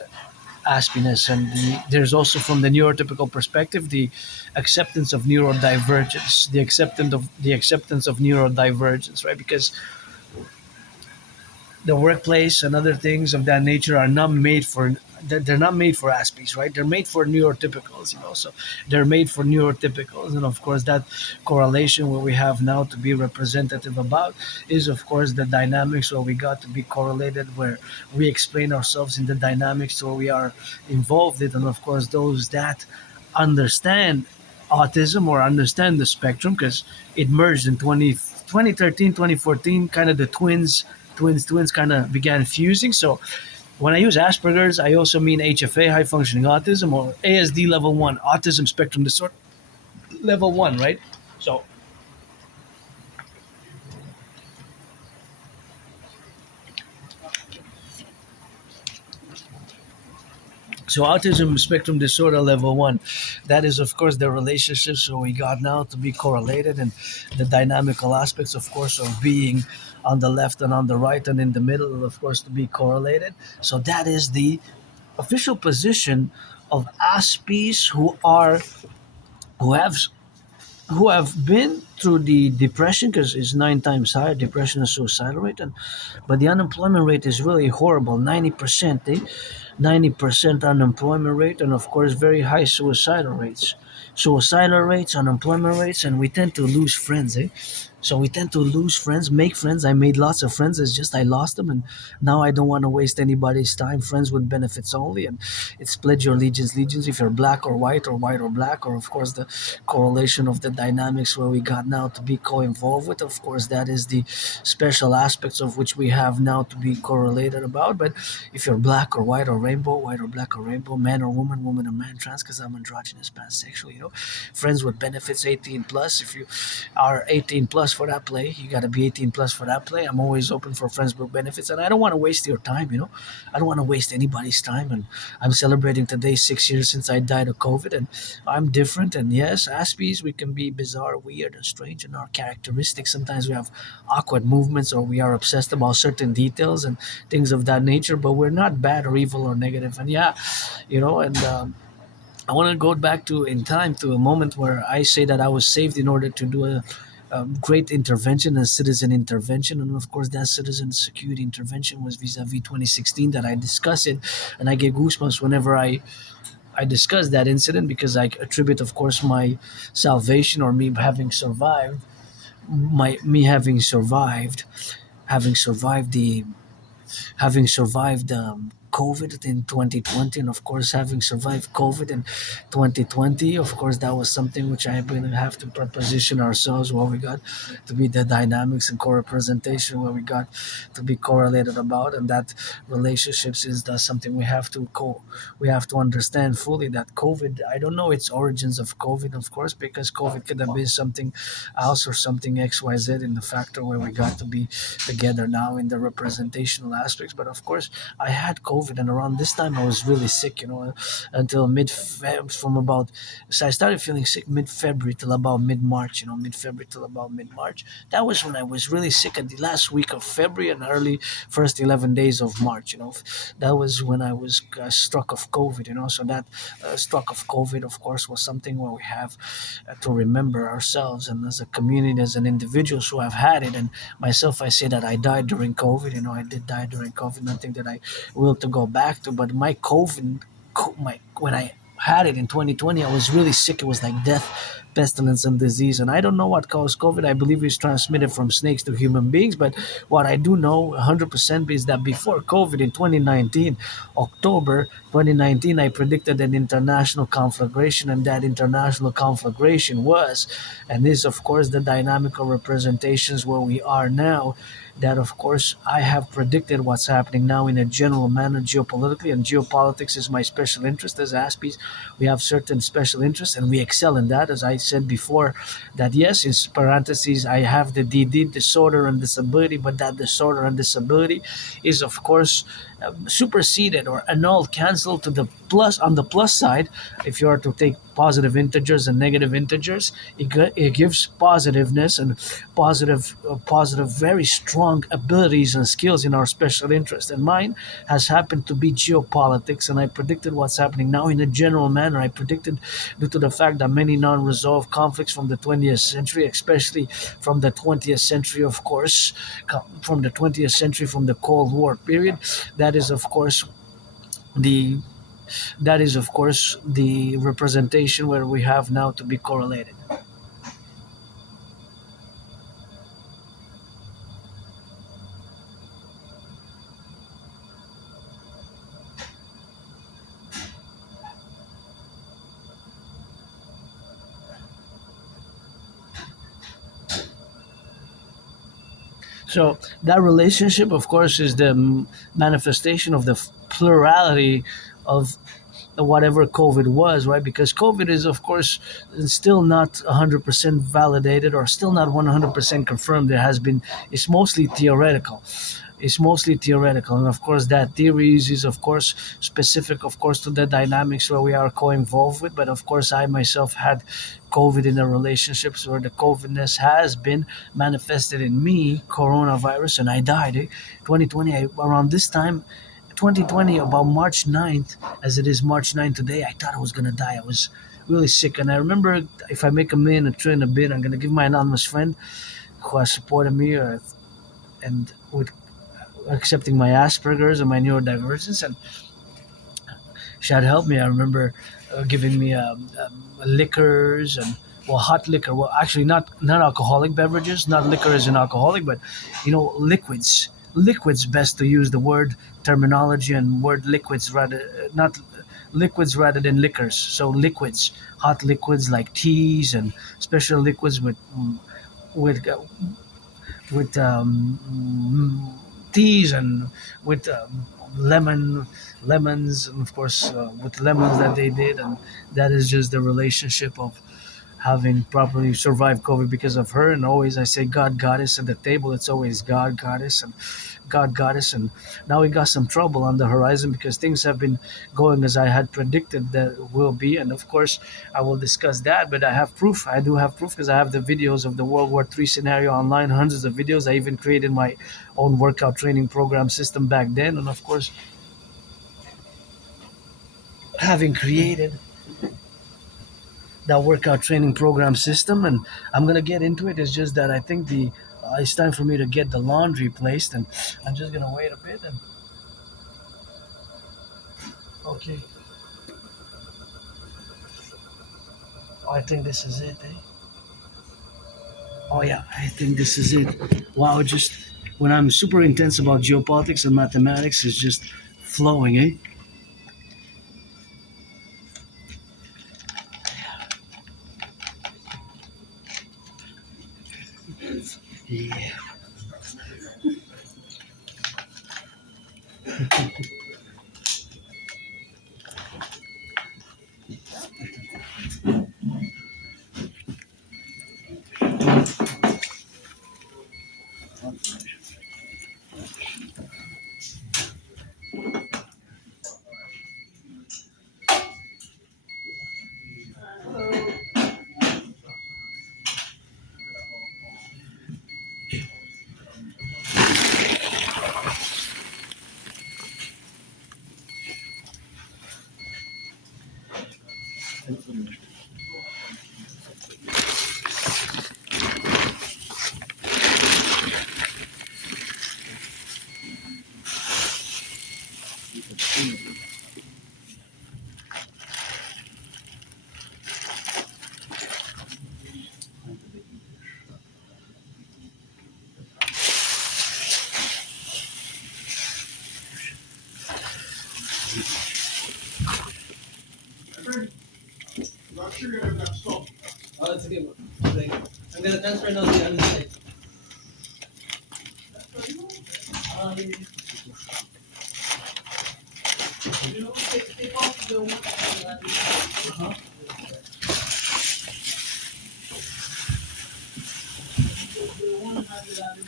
aspiness. And there's also, from the neurotypical perspective, the acceptance of neurodivergence, the acceptance of neurodivergence, right? Because the workplace and other things of that nature are not made for, they're not made for Aspies, right? They're made for neurotypicals, so they're made for neurotypicals. And of course, that correlation where we have now to be representative about is, of course, the dynamics where we got to be correlated, where we explain ourselves in the dynamics where we are involved in. And of course, those that understand autism or understand the spectrum, because it merged in 2013, 2014, kind of the twins kind of began fusing. So when I use Asperger's, I also mean HFA, high functioning autism, or ASD level 1, autism spectrum disorder level 1, right? So autism spectrum disorder level 1, that is, of course, the relationships so we got now to be correlated, and the dynamical aspects, of course, of being on the left and on the right and in the middle, of course, to be correlated. So that is the official position of Aspies who have who have been through the depression, because it's 9 times higher depression and suicidal rate. And but the unemployment rate is really horrible, 90%, 90% unemployment rate. And of course, very high suicidal rates, unemployment rates. And we tend to lose friends, so we tend to lose friends, make friends. I made lots of friends, it's just I lost them. And now I don't want to waste anybody's time. Friends with benefits only. And it's pledge your allegiance if you're black or white, or white or black. Or of course, the correlation of the dynamics where we got now to be co-involved with, of course, that is the special aspects of which we have now to be correlated about. But if you're black or white or rainbow, white or black or rainbow, man or woman, woman or man, trans, because I'm androgynous, pansexual, friends with benefits, 18 plus. If you are 18 plus for that play, you got to be 18 plus for that play. I'm always open for friends with benefits, and I don't want to waste your time. I don't want to waste anybody's time. And I'm celebrating today 6 years since I died of COVID, and I'm different. And yes, Aspies, we can be bizarre, weird, and strange in our characteristics. Sometimes we have awkward movements, or we are obsessed about certain details and things of that nature. But we're not bad or evil or negative. And yeah, and I want to go back to in time to a moment where I say that I was saved in order to do a great intervention, a citizen intervention, and of course that citizen security intervention was vis-a-vis 2016 that I discuss it, and I get goosebumps whenever I discuss that incident because I attribute, of course, my salvation or me having survived, my me having survived the having survived COVID in 2020, and of course, having survived COVID in 2020, of course, that was something which I really have to position ourselves where we got to be the dynamics and co-representation where we got to be correlated about, and that relationships is something we have to understand fully that COVID. I don't know its origins of COVID, of course, because COVID could have been something else or something XYZ in the factor where we got to be together now in the representational aspects. But of course, I had COVID, and around this time I was really sick, until mid from about. So I started feeling sick mid February till about mid March, mid February till about mid March. That was when I was really sick at the last week of February and early first 11 days of March, that was when I was struck of COVID, so that struck of COVID, of course, was something where we have to remember ourselves and as a community, as an individuals who have had it. And myself, I say that I died during COVID. I did die during COVID. Nothing that I will to go back to. But my COVID, my when I had it in 2020, I was really sick. It was like death, pestilence, and disease. And I don't know what caused COVID. I believe it's transmitted from snakes to human beings. But what I do know 100% is that before COVID in 2019, October 2019, I predicted an international conflagration, and that international conflagration was and is, of course, the dynamical representations where we are now. That, of course, I have predicted what's happening now in a general manner geopolitically, and geopolitics is my special interest as Aspies. We have certain special interests, and we excel in that. As I said before, that yes, in parentheses, I have the dedie, disorder and disability, but that disorder and disability is, of course, superseded or annulled, cancelled to the plus. On the plus side, if you are to take positive integers and negative integers, it gives positiveness and positive, very strong abilities and skills in our special interest. And mine has happened to be geopolitics, and I predicted what's happening now in a general manner. I predicted due to the fact that many non-resolved conflicts from the 20th century, especially from the 20th century, of course, from the 20th century, from the Cold War period, that is, of course, the the representation where we have now to be correlated. So that relationship, of course, is the manifestation of the plurality of whatever COVID was, right? Because COVID is, of course, still not 100% validated or still not 100% confirmed. It's mostly theoretical. It's mostly theoretical. And of course, that theories is, of course, specific, of course, to the dynamics where we are co-involved with. But of course, I myself had COVID in a relationships where the COVIDness has been manifested in me, coronavirus, and I died. 2020, around this time, 2020, about March 9th, as it is March 9th today, I thought I was going to die. I was really sick. And I remember if I make a million, a trillion, a bit, I'm going to give my anonymous friend who has supported me and with accepting my Asperger's and my neurodivergence. And she had helped me. I remember giving me liquors and hot liquor. Well, actually, not alcoholic beverages. Not liquor as an alcoholic, but liquids. Liquids, best to use the word terminology and word liquids rather not liquids rather than liquors. So liquids, hot liquids like teas and special liquids with with teas and with lemons, and of course with lemons that they did. And that is just the relationship of having properly survived COVID because of her. And always I say God, goddess at the table. It's always God, goddess, and God, goddess. And now we got some trouble on the horizon because things have been going as I had predicted that will be. And of course, I will discuss that. But I have proof. I do have proof because I have the videos of the World War III scenario online, hundreds of videos. I even created my own workout training program system back then. And of course, having created that workout training program system, and I'm gonna get into it. It's just that I think the it's time for me to get the laundry placed, and I'm just gonna wait a bit. And okay, I think this is it. Eh? Oh yeah, I think this is it. Wow, just when I'm super intense about geopolitics and mathematics, it's just flowing, eh? Yeah. Oh, that's a good one. Like, I'm gonna transfer now the other side. Um, take off the one. Uh-huh. The one had the other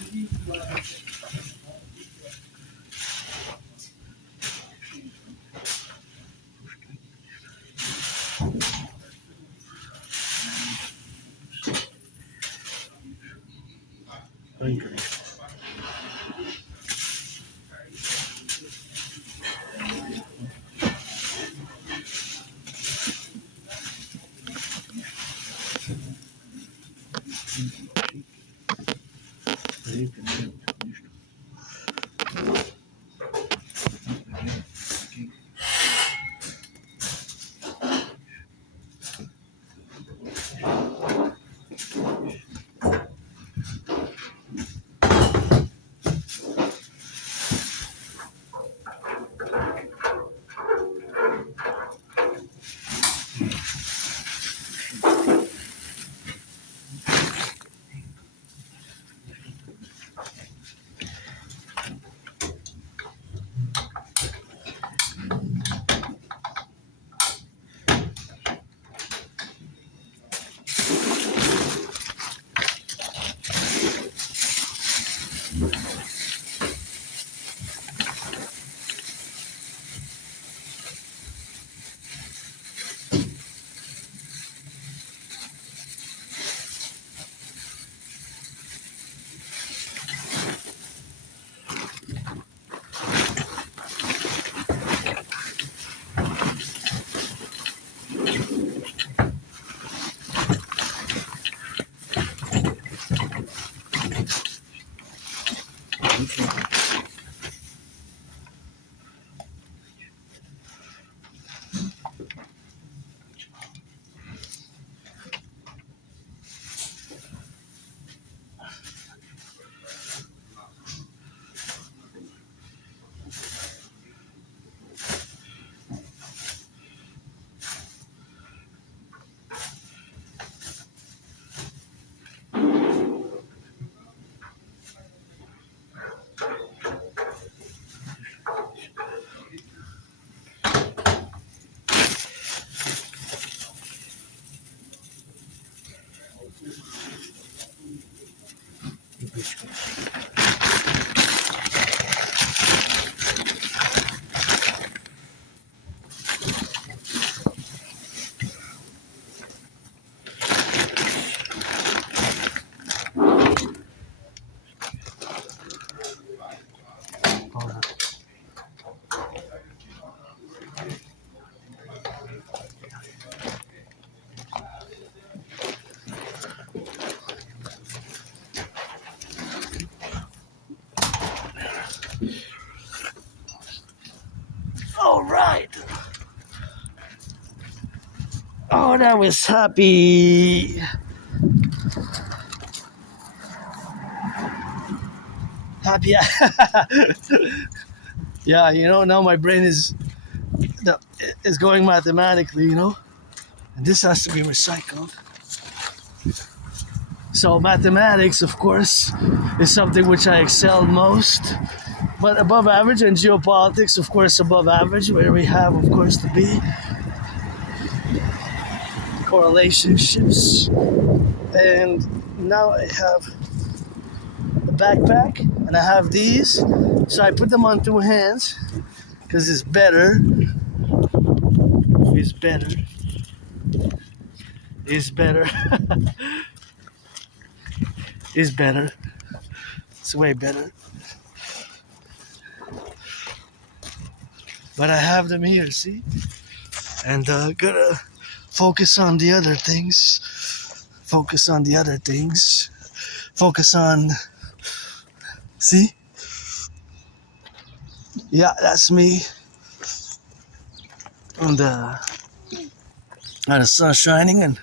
Oh, that was happy. Happy. Yeah, now my brain is going mathematically, and this has to be recycled. So mathematics, of course, is something which I excel most. But above average, and geopolitics, of course, above average, where we have, of course, to be correlationships. And now I have a backpack, and I have these. So I put them on two hands, because it's better. It's better. It's better. It's better. It's way better. But I have them here, see? And gotta focus on the other things. Focus on the other things. Focus on... See? Yeah, that's me. And the sun's shining, and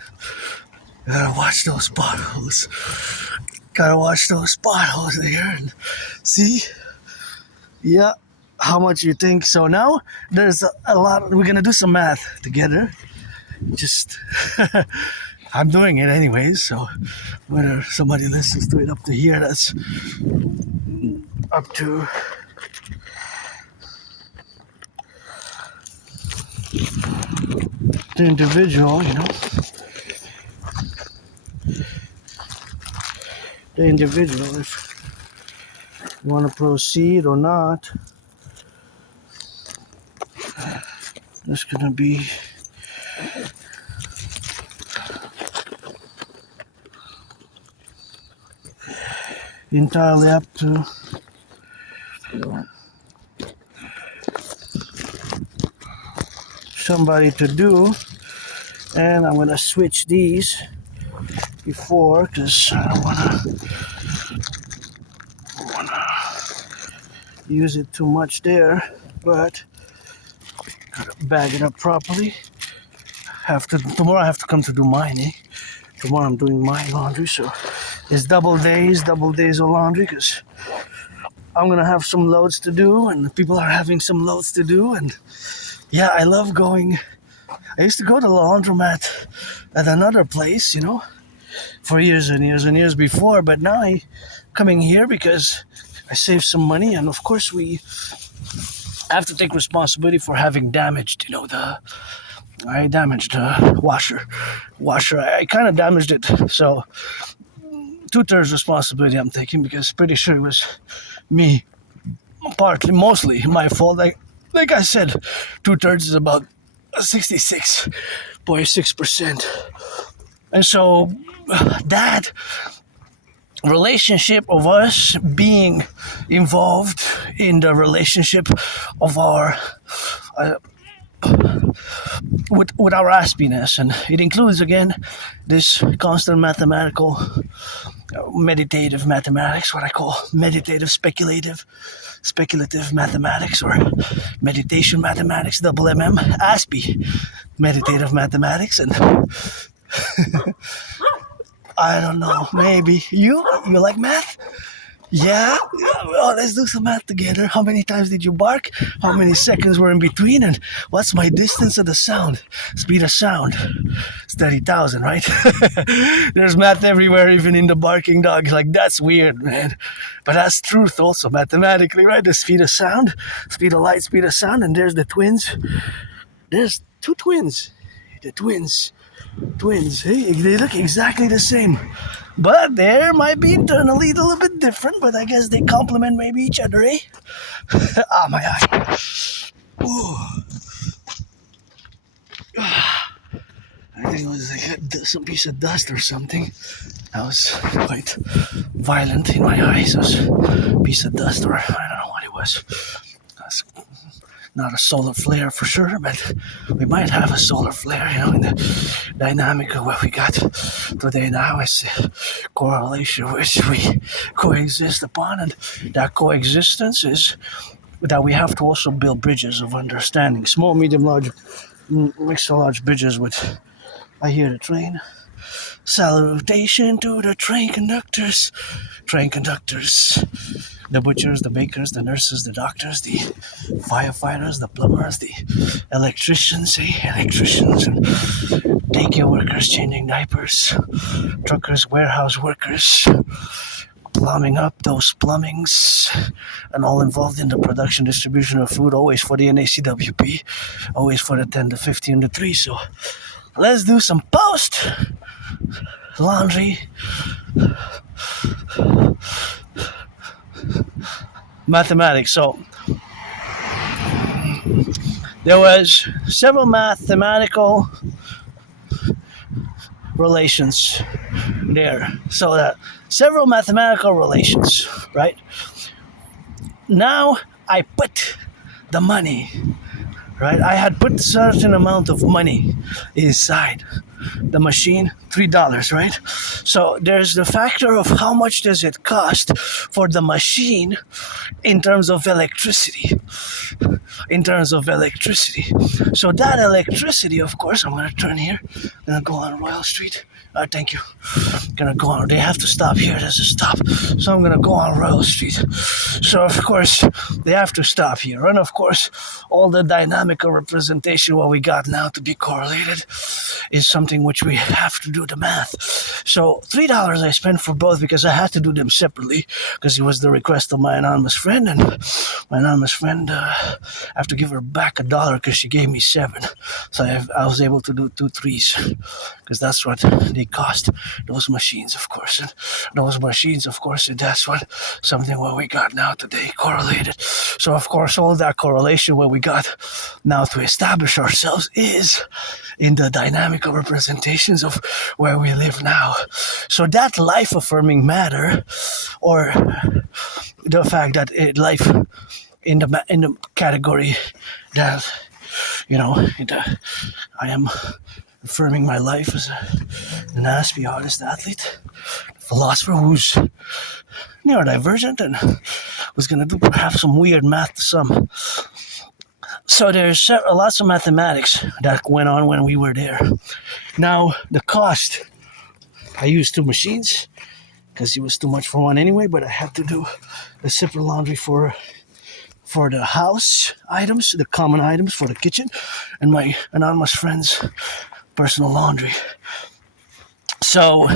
you gotta watch those potholes. Gotta watch those potholes there. And see? Yeah. How much you think? So now there's a lot. We're gonna do some math together. Just I'm doing it anyways. So whether somebody listens to it up to here, that's up to the individual. The individual, if you want to proceed or not. It's gonna be entirely up to somebody to do. And I'm gonna switch these before, because I don't wanna use it too much there, but bag it up properly. Tomorrow I have to come to do mine, eh? Tomorrow I'm doing my laundry, so it's double days of laundry, because I'm gonna have some loads to do, and people are having some loads to do. And yeah, I love going. I used to go to the laundromat at another place, for years and years and years before, but now I'm coming here because I save some money, and of course we have to take responsibility for having damaged, I damaged the washer. I kind of damaged it, so 2/3 responsibility I'm taking, because pretty sure it was me, mostly my fault. Like I said, 2/3 is about 66.6%, and so that relationship of us being involved in the relationship of our with our aspiness, and it includes again this constant mathematical meditative mathematics, what I call meditative speculative mathematics, or meditation mathematics, double Aspie meditative mathematics. And I don't know, maybe you like math? Yeah, well, let's do some math together. How many times did you bark? How many seconds were in between? And what's my distance of the sound? Speed of sound. It's 30,000, right? There's math everywhere, even in the barking dog. Like, that's weird, man. But that's truth also, mathematically, right? The speed of sound, speed of light, speed of sound. And there's the twins. There's two twins. The twins. Hey, they look exactly the same. But they might be internally a little bit different, but I guess they complement maybe each other, eh? Ah, my eye. Ooh. I think it was like some piece of dust or something. That was quite violent in my eyes. It was a piece of dust, or I don't know what it was. That's not a solar flare for sure, but we might have a solar flare, in the dynamic of what we got today now is correlation which we coexist upon, and that coexistence is that we have to also build bridges of understanding, small, medium, large, extra large bridges with I hear the train. Salutation to the train conductors. Train conductors. The butchers, the bakers, the nurses, the doctors, the firefighters, the plumbers, the electricians, electricians, and daycare workers changing diapers, truckers, warehouse workers, plumbing up those plumbings, and all involved in the production, distribution of food, always for the NACWP, always for the 10 to 15 to 3. So let's do some post laundry mathematics. So there was several mathematical relations there. So that several mathematical relations, right? Now I put the money, right? I had put a certain amount of money inside the machine, $3, right? So there's the factor of how much does it cost for the machine in terms of electricity. So that electricity, of course, I'm gonna turn here, I'm gonna go on Royal Street. Thank you. Gonna go on. They have to stop here. There's a stop. So I'm gonna go on Royal Street. So of course they have to stop here, and of course all the dynamical representation what we got now to be correlated is something which we have to do the math. So $3 I spent for both because I had to do them separately because it was the request of my anonymous friend, and my anonymous friend I have to give her back $1 because she gave me 7. So I was able to do 2 3s because that's what they cost, those machines, of course. And that's what something what we got now today correlated. So of course all that correlation what we got now to establish ourselves is in the dynamical representations of where we live now. So that life affirming matter, or the fact that life in the category that, you know, I am affirming my life as an Aspie artist, athlete, philosopher who's neurodivergent and was going to do perhaps some weird math to some. So there's lots of mathematics that went on when we were there. Now, the cost, I used 2 machines because it was too much for one anyway, but I had to do the separate laundry for the house items, the common items for the kitchen, and my anonymous friend's personal laundry. So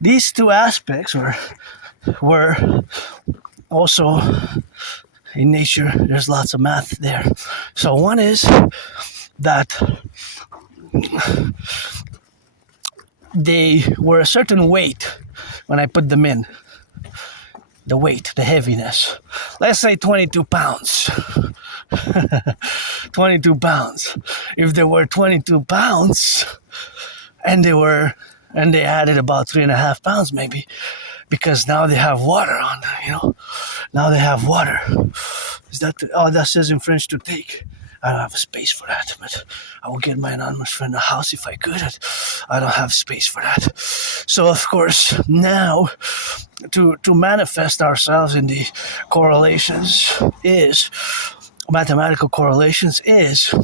these 2 aspects were also in nature. There's lots of math there. So one is that they were a certain weight when I put them in. The weight, the heaviness. Let's say 22 pounds. 22 pounds. If there were 22 pounds and they added about 3.5 pounds maybe, because now they have water on them, Now they have water. That says in French to take. I don't have a space for that, but I will get my anonymous friend a house if I could. I don't have space for that. So of course now to manifest ourselves in the correlations is mathematical correlations is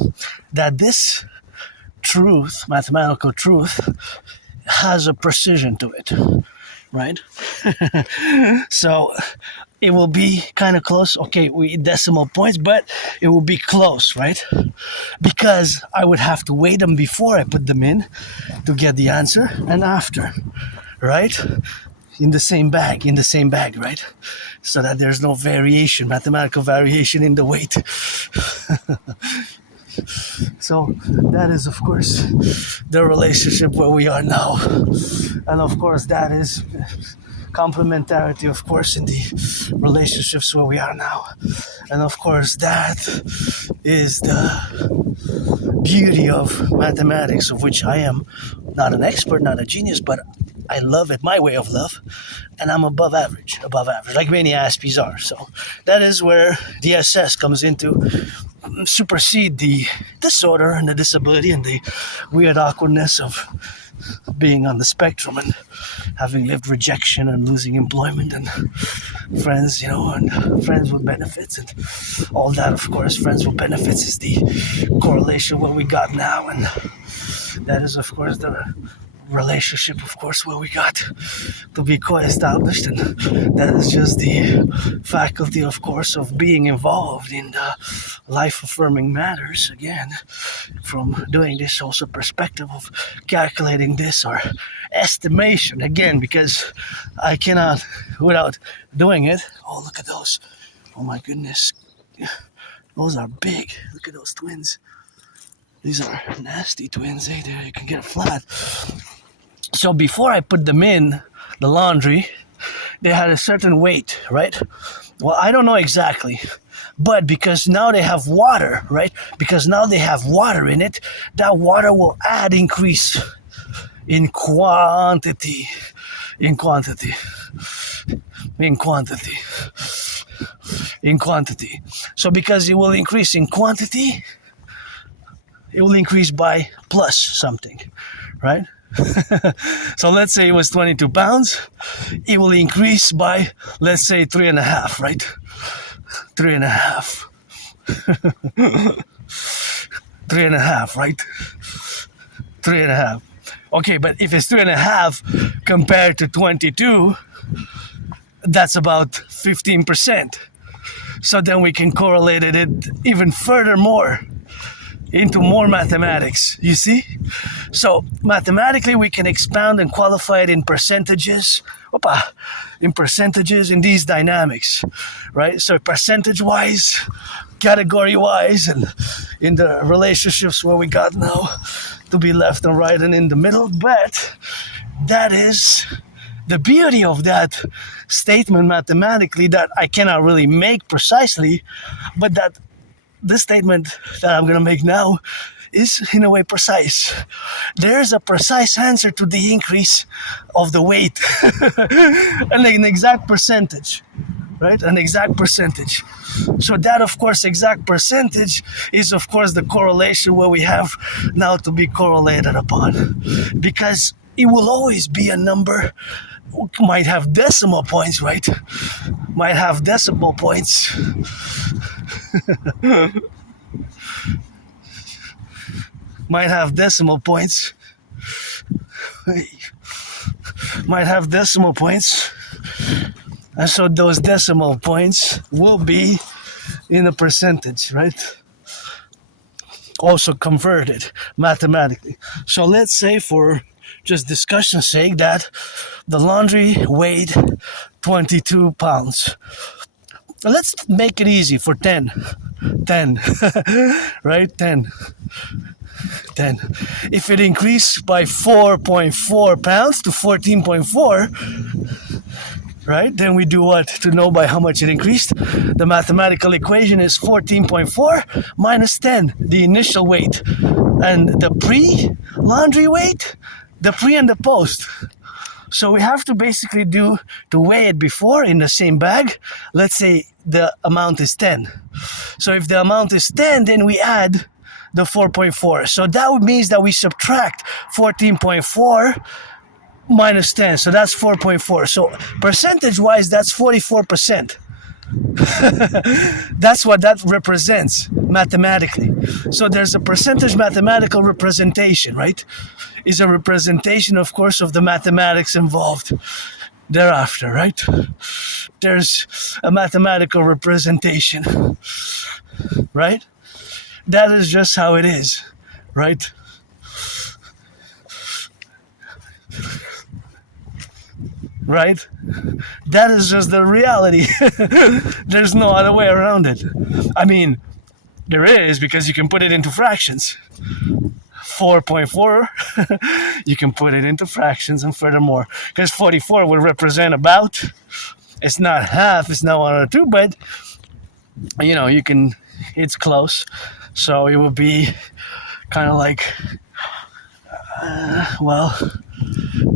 that this truth, mathematical truth, has a precision to it, right? So it will be kind of close. Okay, we decimal points, but it will be close, right? Because I would have to weigh them before I put them in to get the answer, and after, right? In the same bag, right? So that there's no variation, mathematical variation in the weight. So that is, of course, the relationship where we are now. And of course, that is complementarity, of course, in the relationships where we are now. And of course, that is the beauty of mathematics, of which I am not an expert, not a genius, but I love it, my way of love, and I'm above average, like many Aspies are. So that is where the SS comes into supersede the disorder and the disability and the weird awkwardness of being on the spectrum and having lived rejection and losing employment and friends, and friends with benefits and all that. Of course, friends with benefits is the correlation what we got now, and That is, of course, the relationship, of course, where we got to be co-established, and that is just the faculty, of course, of being involved in the life-affirming matters. Again, from doing this also perspective of calculating this or estimation, again, because I cannot without doing it. Oh, look at those. Oh my goodness, those are big. Look at those twins. These are nasty twins. Hey, there, you can get flat. So before I put them in the laundry, they had a certain weight, right? Well, I don't know exactly, but because now they have water, right? Because now they have water in it, that water will increase in quantity, in quantity, in quantity, in quantity. So because it will increase in quantity, it will increase by plus something, right? So let's say it was 22 pounds. It will increase by, let's say, 3.5, right? 3.5. 3.5, right? 3.5. Okay, but if it's 3.5 compared to 22, that's about 15%. So then we can correlate it even furthermore into more mathematics, you see? So mathematically we can expound and qualify it in percentages, in these dynamics, right? So percentage-wise, category-wise, and in the relationships where we got now to be left and right and in the middle. But that is the beauty of that statement mathematically that I cannot really make precisely, but that this statement that I'm going to make now is in a way precise. There's a precise answer to the increase of the weight and an exact percentage, right? An exact percentage. So that, of course, exact percentage is, of course, the correlation where we have now to be correlated upon, because it will always be a number. Might have decimal points, right? Might have decimal points. Might have decimal points. Might have decimal points. And so those decimal points will be in a percentage, right? Also converted mathematically. So let's say, for just discussion's sake, that the laundry weighed 22 pounds. Let's make it easy for 10. 10. Right? 10. If it increased by 4.4 pounds to 14.4, right? Then we do what to know by how much it increased? The mathematical equation is 14.4 minus 10, the initial weight. And the pre-laundry weight, the pre and the post. So we have to basically do to weigh it before in the same bag. Let's say the amount is 10. So if the amount is 10, then we add the 4.4. So that means that we subtract 14.4 minus 10. So that's 4.4. So percentage-wise, that's 44%. That's what that represents mathematically. So there's a percentage mathematical representation, right? Is a representation, of course, of the mathematics involved thereafter, right? There's a mathematical representation, right? That is just how it is, right? Right? That is just the reality. There's no other way around it. I mean, there is, because you can put it into fractions. 4.4, you can put it into fractions, and furthermore, because 44 would represent about, it's not half, it's not 1 or 2, but, you know, you can, it's close. So it would be kind of like,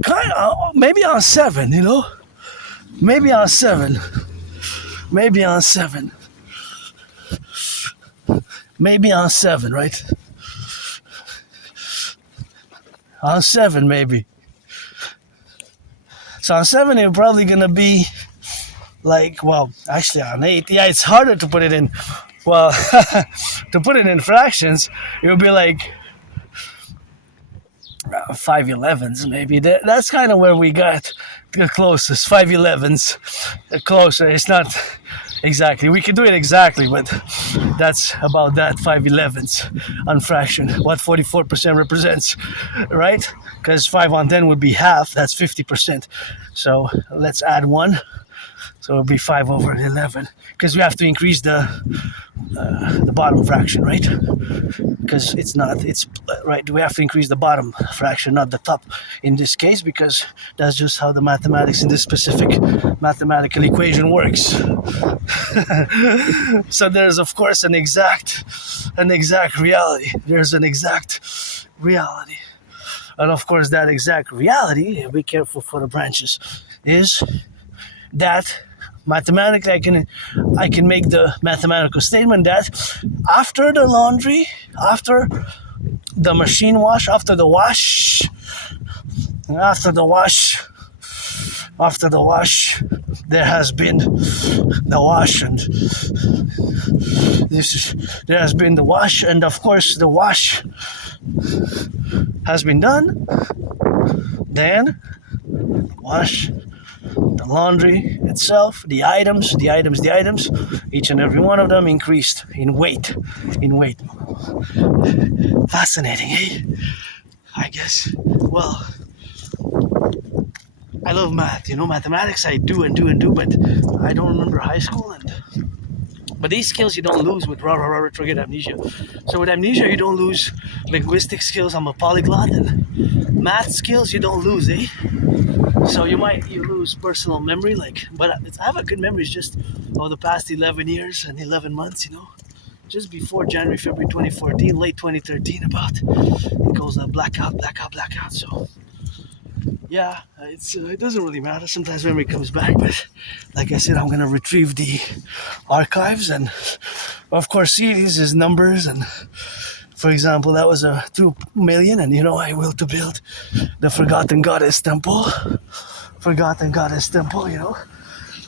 kind of, maybe on 7, you know? Maybe on 7. Maybe on 7. Maybe on 7, right? On 7, maybe. So on 7, it's probably going to be like, well, actually on 8. Yeah, it's harder to put it in, well, to put it in fractions, it would be like 511s maybe. That's kind of where we got the closest. 511s, closer. It's not exactly. We can do it exactly, but that's about that. 511s on fraction. What 44% represents, right? Because 5 on 10 would be half. That's 50%. So let's add 1. So it'll be 5/11 because we have to increase the bottom fraction, right? Because it's right. We have to increase the bottom fraction, not the top in this case, because that's just how the mathematics in this specific mathematical equation works. So there's of course an exact reality. There's an exact reality. And of course that exact reality, be careful for the branches, is that mathematically I can make the mathematical statement that after the laundry, after the machine wash, after the wash, there has been the wash, and there has been the wash, and of course the wash has been done. Then wash, the laundry itself, the items, each and every one of them increased in weight. Fascinating, eh? I guess. Well, I love math, mathematics I do, but I don't remember high school, but these skills you don't lose with retrograde amnesia. So with amnesia you don't lose linguistic skills. I'm a polyglot, and math skills you don't lose, eh? So you lose personal memory, but I have a good memory just of the past 11 years and 11 months, just before January, February 2014, late 2013 about. It goes blackout. So yeah, it doesn't really matter. Sometimes memory comes back, but like I said, I'm gonna retrieve the archives, and of course see these numbers, and for example, that was a 2 million, and I will to build the Forgotten Goddess Temple.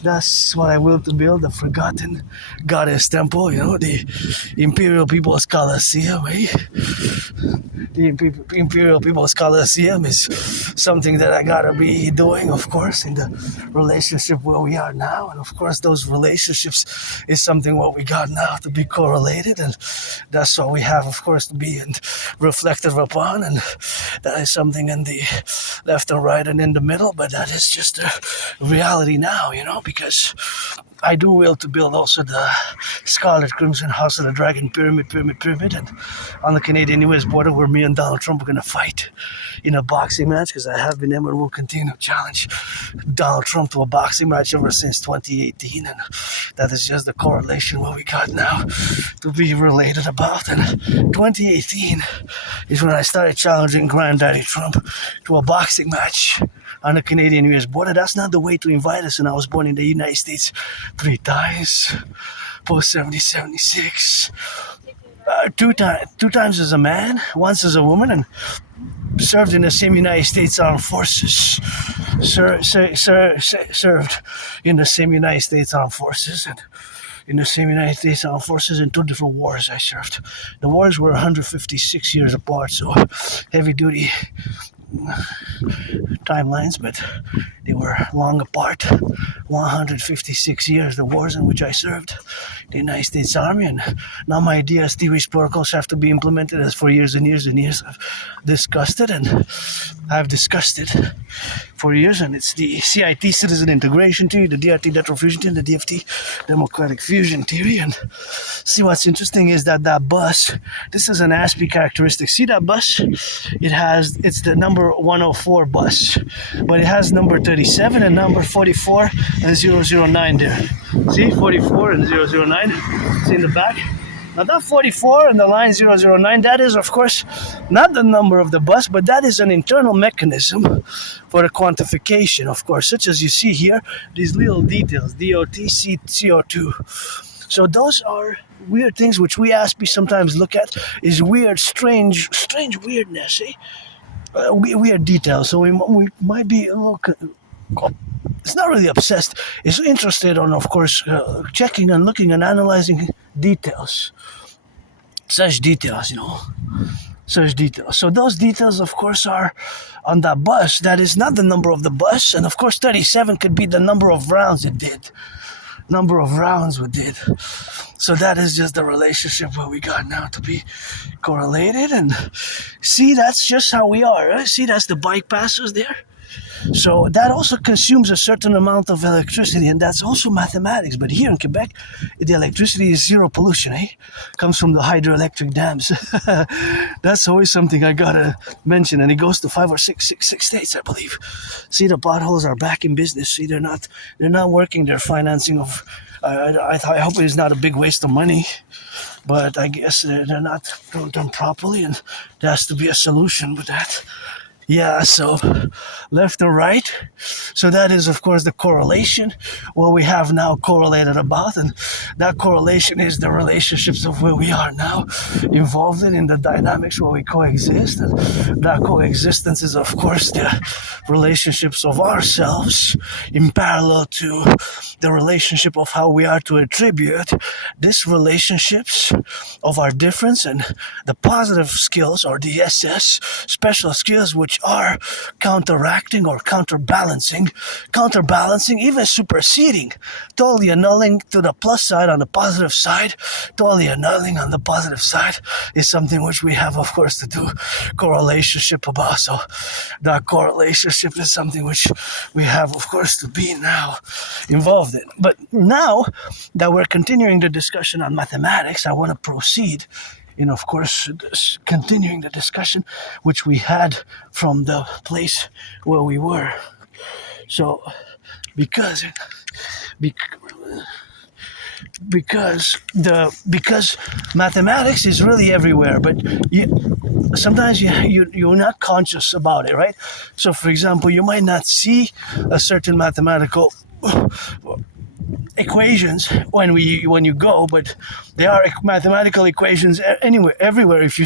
That's what I will to build, the Forgotten Goddess Temple, the Imperial People's Coliseum, eh? The Imperial People's Coliseum is something that I gotta be doing, of course, in the relationship where we are now. And of course, those relationships is something what we got now to be correlated. And that's what we have, of course, to be reflective upon. And that is something in the left and right and in the middle. But that is just a reality now, because I do will to build also the Scarlet Crimson House of the Dragon Pyramid, and on the Canadian-US border where me and Donald Trump are going to fight in a boxing match, because I have been and will continue to challenge Donald Trump to a boxing match ever since 2018, and that is just the correlation what we got now to be related about. And 2018 is when I started challenging Granddaddy Trump to a boxing match on the Canadian-US border. That's not the way to invite us, and I was born in the United States 3 times, post 76, two times as a man, once as a woman, and served in the same United States Armed Forces. Served in the same United States Armed Forces, and in the same United States Armed Forces in 2 different wars I served. The wars were 156 years apart, so heavy duty timelines, but they were long apart. 156 years, the wars in which I served the United States Army, and now my DST protocols have to be implemented. As for years and years and years I've discussed it for years, and it's the CIT, Citizen Integration Theory, the DRT, Detrol Fusion Theory, the DFT, Democratic Fusion Theory. And see, what's interesting is that bus, this is an Aspie characteristic. See that bus? It's the number 104 bus, but it has number 37 and number 44 and 009 there. See, 44 and 009. See in the back? Now that 44 and the line 009, that is of course not the number of the bus, but that is an internal mechanism for the quantification, of course, such as you see here, these little details, DOT, CO2. So those are weird things which we Aspie sometimes look at is weird, strange weirdness, eh? Weird details. So we might be a little... It's not really obsessed. It's interested on, of course, checking and looking and analyzing details. Such details, such details. So those details, of course, are on that bus. That is not the number of the bus, and of course 37 could be the number of rounds it did. Number of rounds we did. So that is just the relationship where we got now to be correlated. And see, that's just how we are, right? See, that's the bike passers there. So that also consumes a certain amount of electricity, and that's also mathematics. But here in Quebec, the electricity is zero pollution, eh? Comes from the hydroelectric dams. That's always something I gotta mention, and it goes to five or six states, I believe. See, the potholes are back in business. See, they're not working. They're financing of. I hope it's not a big waste of money, but I guess they're not done properly, and there has to be a solution with that. Yeah, so left or right. So that is, of course, the correlation, what we have now correlated about. And that correlation is the relationships of where we are now, involved in the dynamics where we coexist. And that coexistence is, of course, the relationships of ourselves in parallel to the relationship of how we are to attribute these relationships of our difference and the positive skills, or the SS, special skills, which are counteracting or counterbalancing, even superseding, totally annulling to the plus side on the positive side, totally annulling on the positive side is something which we have, of course, to do correlationship about. So that correlationship is something which we have, of course, to be now involved in. But now that we're continuing the discussion on mathematics, I want to proceed in, of course, continuing the discussion which we had from the place where we were. So, because mathematics is really everywhere, but sometimes you're not conscious about it, right? So, for example, you might not see a certain mathematical equations when you go, but there are mathematical equations everywhere. If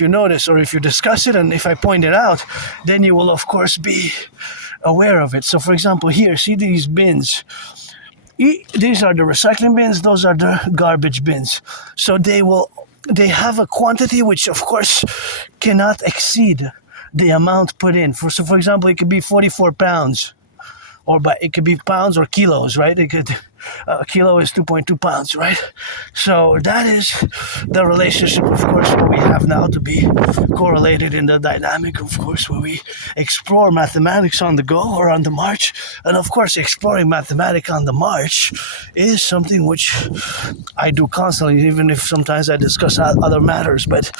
you notice, or if you discuss it, and if I point it out, then you will, of course, be aware of it. So, for example, here, see these bins. These are the recycling bins. Those are the garbage bins. So they have a quantity which, of course, cannot exceed the amount put in. So, for example, it could be 44 pounds. But it could be pounds or kilos, right? A kilo is 2.2 pounds, right? So that is the relationship, of course, what we have now to be correlated in the dynamic, of course, where we explore mathematics on the go or on the march. And of course, exploring mathematics on the march is something which I do constantly, even if sometimes I discuss other matters. But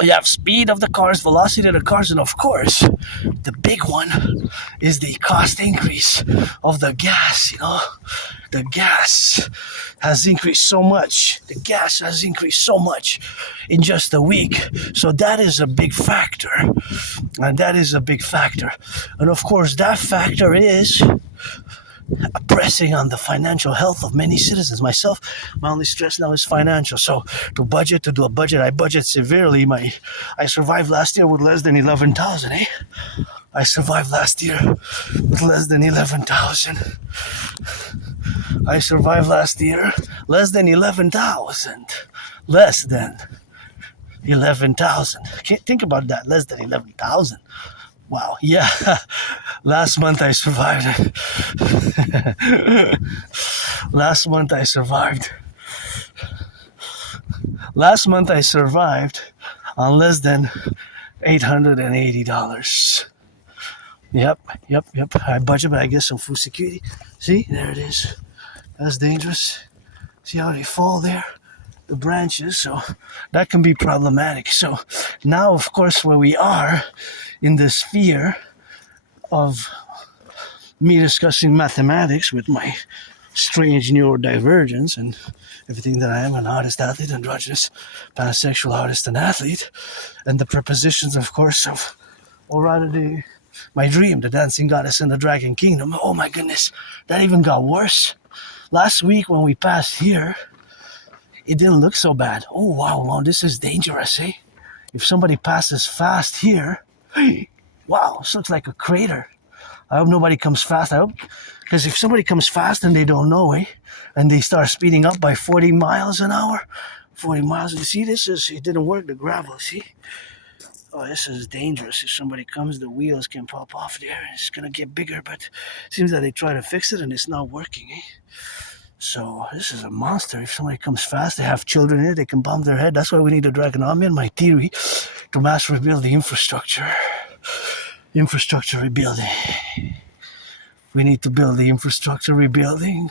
you have speed of the cars, velocity of the cars, and of course, the big one is the cost increase of the gas. The gas has increased so much. The gas has increased so much in just a week. So that is a big factor. And of course, that factor is pressing on the financial health of many citizens. Myself, my only stress now is financial. So to do a budget, I budget severely. I survived last year with less than 11,000, eh? I survived last year with less than 11,000. I survived last year less than 11,000. Less than 11,000. Think about that, less than 11,000. Wow, yeah. Last month I survived. Last month I survived on less than $880. Yep. I budget, but I get some food security. See, there it is. That's dangerous. See how they fall there? The branches, so that can be problematic. So now, of course, where we are in the sphere of me discussing mathematics with my strange neurodivergence and everything that I am, an artist, athlete, androgynous, pansexual artist and athlete, and the prepositions, of course, of, or rather my dream, the dancing goddess in the dragon kingdom. Oh my goodness, that even got worse. Last week when we passed here, it didn't look so bad. Oh wow, this is dangerous, eh? If somebody passes fast here, wow, this looks like a crater. I hope nobody comes fast. Because if somebody comes fast and they don't know, and they start speeding up by 40 miles an hour, 40 miles. You see, it didn't work, the gravel, see? Oh, this is dangerous. If somebody comes, the wheels can pop off there. It's gonna get bigger, but it seems that they try to fix it and it's not working, eh? So this is a monster. If somebody comes fast, they have children here, they can bomb their head. That's why we need a Dragonomian, my theory, to mass rebuild the infrastructure. Infrastructure rebuilding. We need to build the infrastructure rebuilding.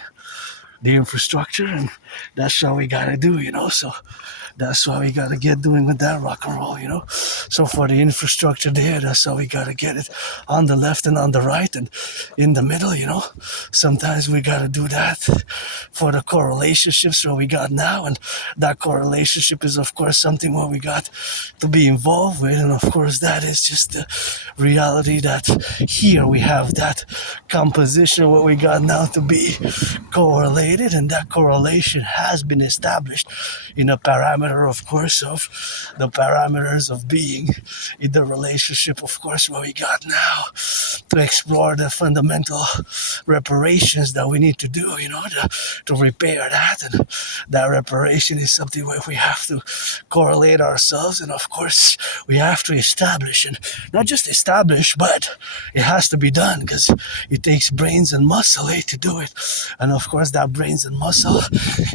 The infrastructure, and that's how we gotta do, so that's why we gotta get doing with that rock and roll, so for the infrastructure there, that's how we gotta get it on the left and on the right and in the middle, sometimes we gotta do that for the correlationships what we got now, and that correlationship is of course something what we got to be involved with, and of course that is just the reality that here we have that composition what we got now to be correlated, and that correlation has been established in a parameter, of course, of the parameters of being in the relationship, of course, what we got now to explore the fundamental reparations that we need to do, to repair that. And that reparation is something where we have to correlate ourselves, and of course, we have to establish, and not just establish, but it has to be done because it takes brains and muscle to do it. And of course, that brains and muscle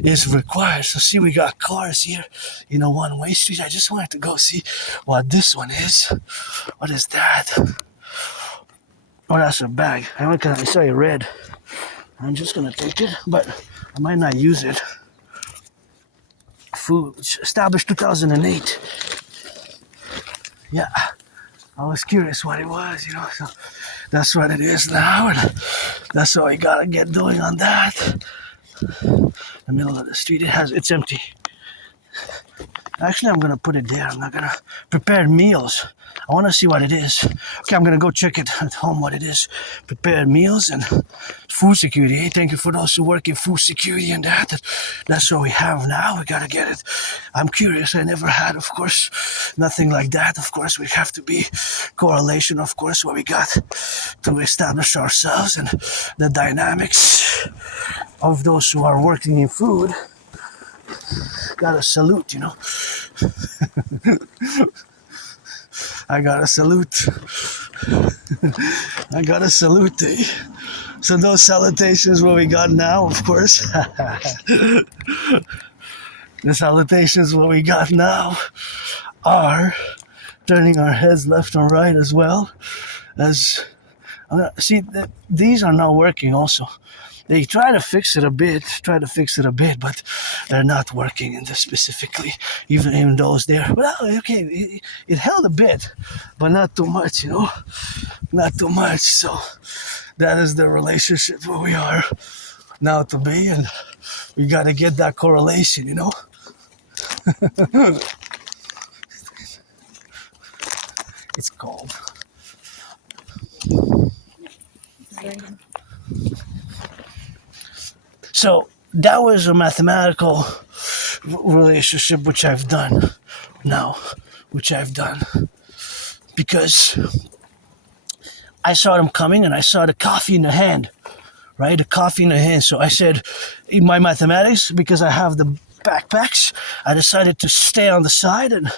is required. So see, we got cars here in a one-way street. I just wanted to go see what this one is. What is that? Oh, that's a bag. I saw it red. I'm just gonna take it, but I might not use it. Food established 2008. Yeah, I was curious what it was, so that's what it is now, and that's what we gotta get doing on that. The middle of the street, it's empty. Actually, I'm gonna put it there. I'm not gonna prepare meals. I want to see what it is. Okay, I'm gonna go check it at home what it is. Prepared meals and food security. Hey, thank you for those who work in food security and that. That's what we have now. We gotta get it. I'm curious. I never had, of course, nothing like that. Of course, we have to be correlation. Of course, what we got to establish ourselves and the dynamics of those who are working in food. Gotta salute, I gotta salute. I gotta salute. So those salutations what we got now, of course. The salutations what we got now are turning our heads left and right as well as see that these are not working also. They try to fix it a bit, but they're not working in this specifically, even those there. Well, okay, it held a bit, but not too much, not too much. So that is the relationship where we are now to be, and we got to get that correlation, It's cold. So that was a mathematical relationship which I've done now, because I saw them coming and I saw the coffee in the hand, right? The coffee in the hand. So I said, in my mathematics, because I have the backpacks, I decided to stay on the side and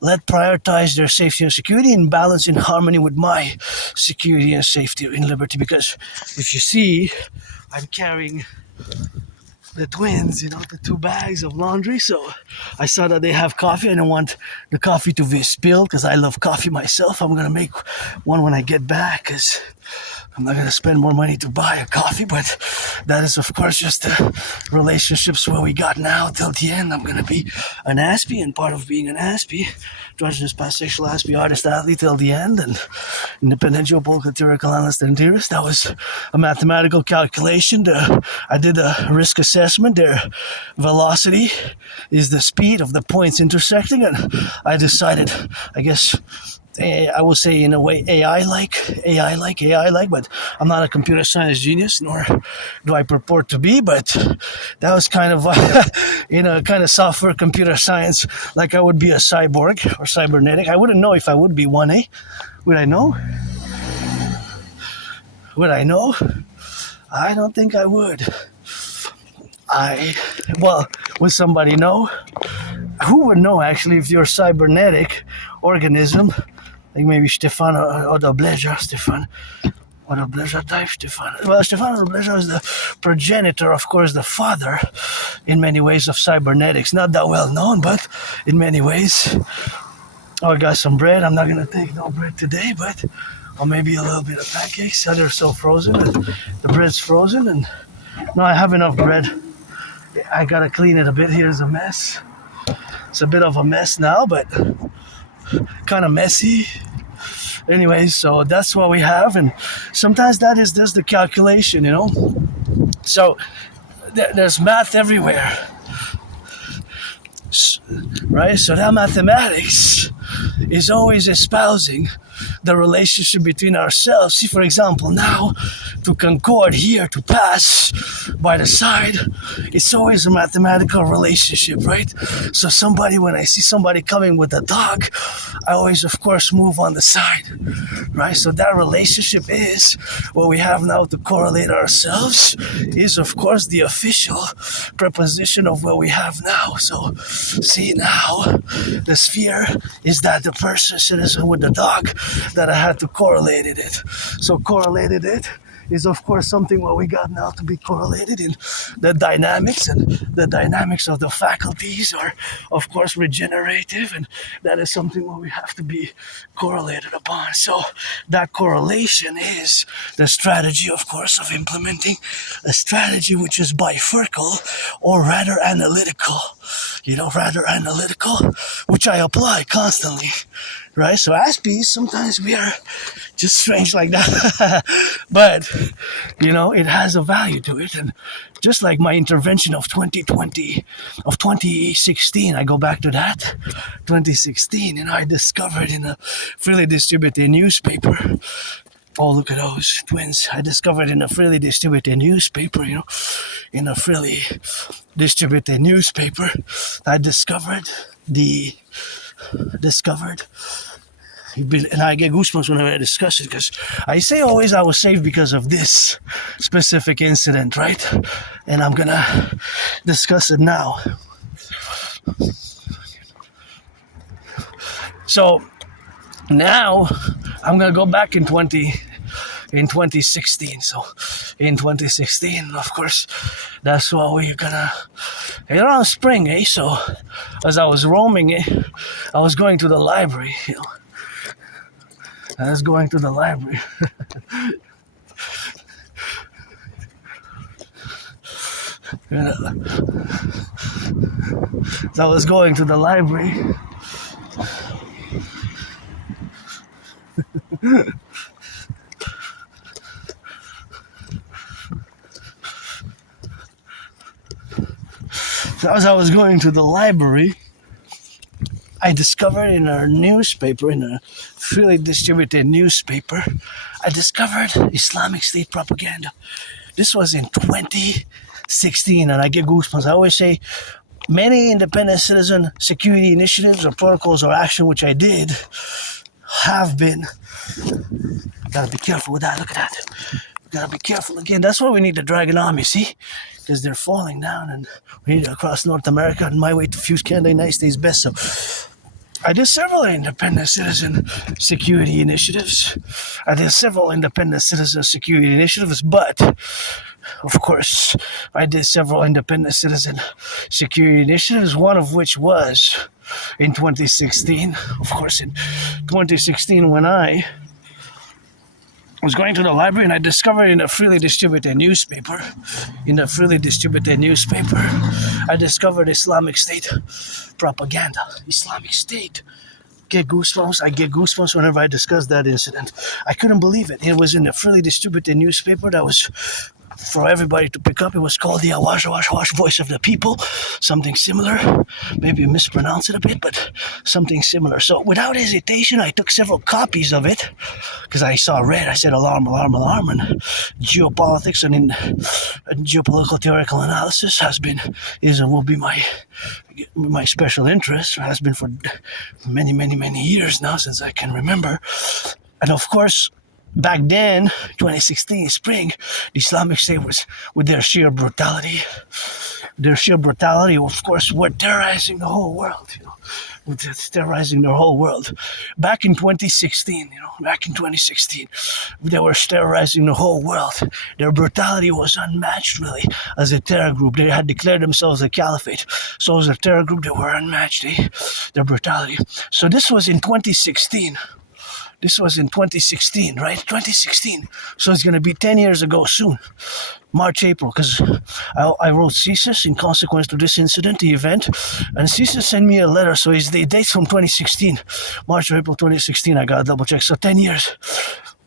let prioritize their safety and security and balance in harmony with my security and safety and liberty. Because if you see, I'm carrying the twins, the 2 bags of laundry. So I saw that they have coffee. I don't want the coffee to be spilled because I love coffee myself. I'm going to make one when I get back because I'm not going to spend more money to buy a coffee, but that is, of course, just the relationships where we got now till the end. I'm going to be an Aspie, and part of being an Aspie, androgynous, pansexual Aspie, artist, athlete till the end, and independent geopolitics, theoretical analyst, and theorist. That was a mathematical calculation. I did a risk assessment. Their velocity is the speed of the points intersecting, and I decided, I guess, I will say in a way AI-like, but I'm not a computer science genius, nor do I purport to be, but that was kind of, kind of software computer science, like I would be a cyborg or cybernetic. I wouldn't know if I would be one, eh? Would I know? I don't think I would. I Well, would somebody know? Who would know actually if you're a cybernetic organism? Like maybe Stefan or the Obleja, Stefan. Or the Obleja type, Stefan. Well, Stefan Obleja is the progenitor, of course, the father, in many ways, of cybernetics. Not that well known, but in many ways. Oh, I got some bread. I'm not going to take no bread today, but... Or maybe a little bit of pancakes. They're so frozen. The bread's frozen. And no, I have enough bread. I got to clean it a bit. Here's a mess. It's a bit of a mess now, but kind of messy. Anyways, so that's what we have. And sometimes that is just the calculation, you know. So there's math everywhere. Right? So that mathematics is always espousing the relationship between ourselves. See, for example, now to concord here, to pass by the side, it's always a mathematical relationship, right? So when I see somebody coming with a dog, I always, of course, move on the side, right? So that relationship is what we have now to correlate ourselves is, of course, the official preposition of what we have now. So see now, the sphere is that the person citizen with the dog that I had to correlate it. So correlated it is, of course, something what we got now to be correlated in the dynamics, and the dynamics of the faculties are, of course, regenerative, and that is something what we have to be correlated upon. So that correlation is the strategy, of course, of implementing a strategy which is bifurcal or rather analytical, which I apply constantly. Right? So Aspie, sometimes we are just strange like that. But, it has a value to it. And just like my intervention of 2016, I go back to that, 2016, I discovered in a freely distributed newspaper. Oh, look at those twins. I discovered in a freely distributed newspaper, I discovered and I get goosebumps whenever I discuss it, because I say always I was saved because of this specific incident, right? And I'm gonna discuss it now. So now I'm gonna go back in 2016. So in 2016, of course, that's what we're gonna around spring, So as I was roaming, I was going to the library, I was going to the library. So I was going to the library. So as I was going to the library, I discovered in a newspaper, in a freely distributed newspaper, I discovered Islamic State propaganda. This was in 2016, and I get goosebumps. I always say many independent citizen security initiatives or protocols or action which I did have been. Gotta be careful with that. Look at that. Gotta be careful again. That's why we need the Dragon Army, see? Because they're falling down, and we need to cross North America on my way to Fuse Canada, United States best. So I did several independent citizen security initiatives. But of course, I did several independent citizen security initiatives, one of which was in 2016. Of course, in 2016, when I was going to the library, and I discovered in a freely distributed newspaper, I discovered Islamic State propaganda. Islamic State. I get goosebumps whenever I discuss that incident. I couldn't believe it. It was in a freely distributed newspaper that was for everybody to pick up. It was called the Awash Voice of the People, something similar. Maybe mispronounce it a bit, but something similar. So without hesitation, I took several copies of it because I saw red. I said alarm, and geopolitics and in geopolitical theoretical analysis will be my special interest. Has been for many years now, since I can remember. And of course, back then, 2016 spring, the Islamic State was, with their sheer brutality, their sheer brutality, of course, were terrorizing the whole world. Terrorizing the whole world. Back in 2016, they were terrorizing the whole world. Their brutality was unmatched, really, as a terror group. They had declared themselves a caliphate. So as a terror group, they were unmatched, their brutality. So this was in 2016. This was in 2016, right? 2016. So it's going to be 10 years ago soon. March, April, because I wrote CSIS in consequence to this incident, the event, and CSIS sent me a letter, so it's the dates from 2016, March or April 2016, I gotta double check, so 10 years.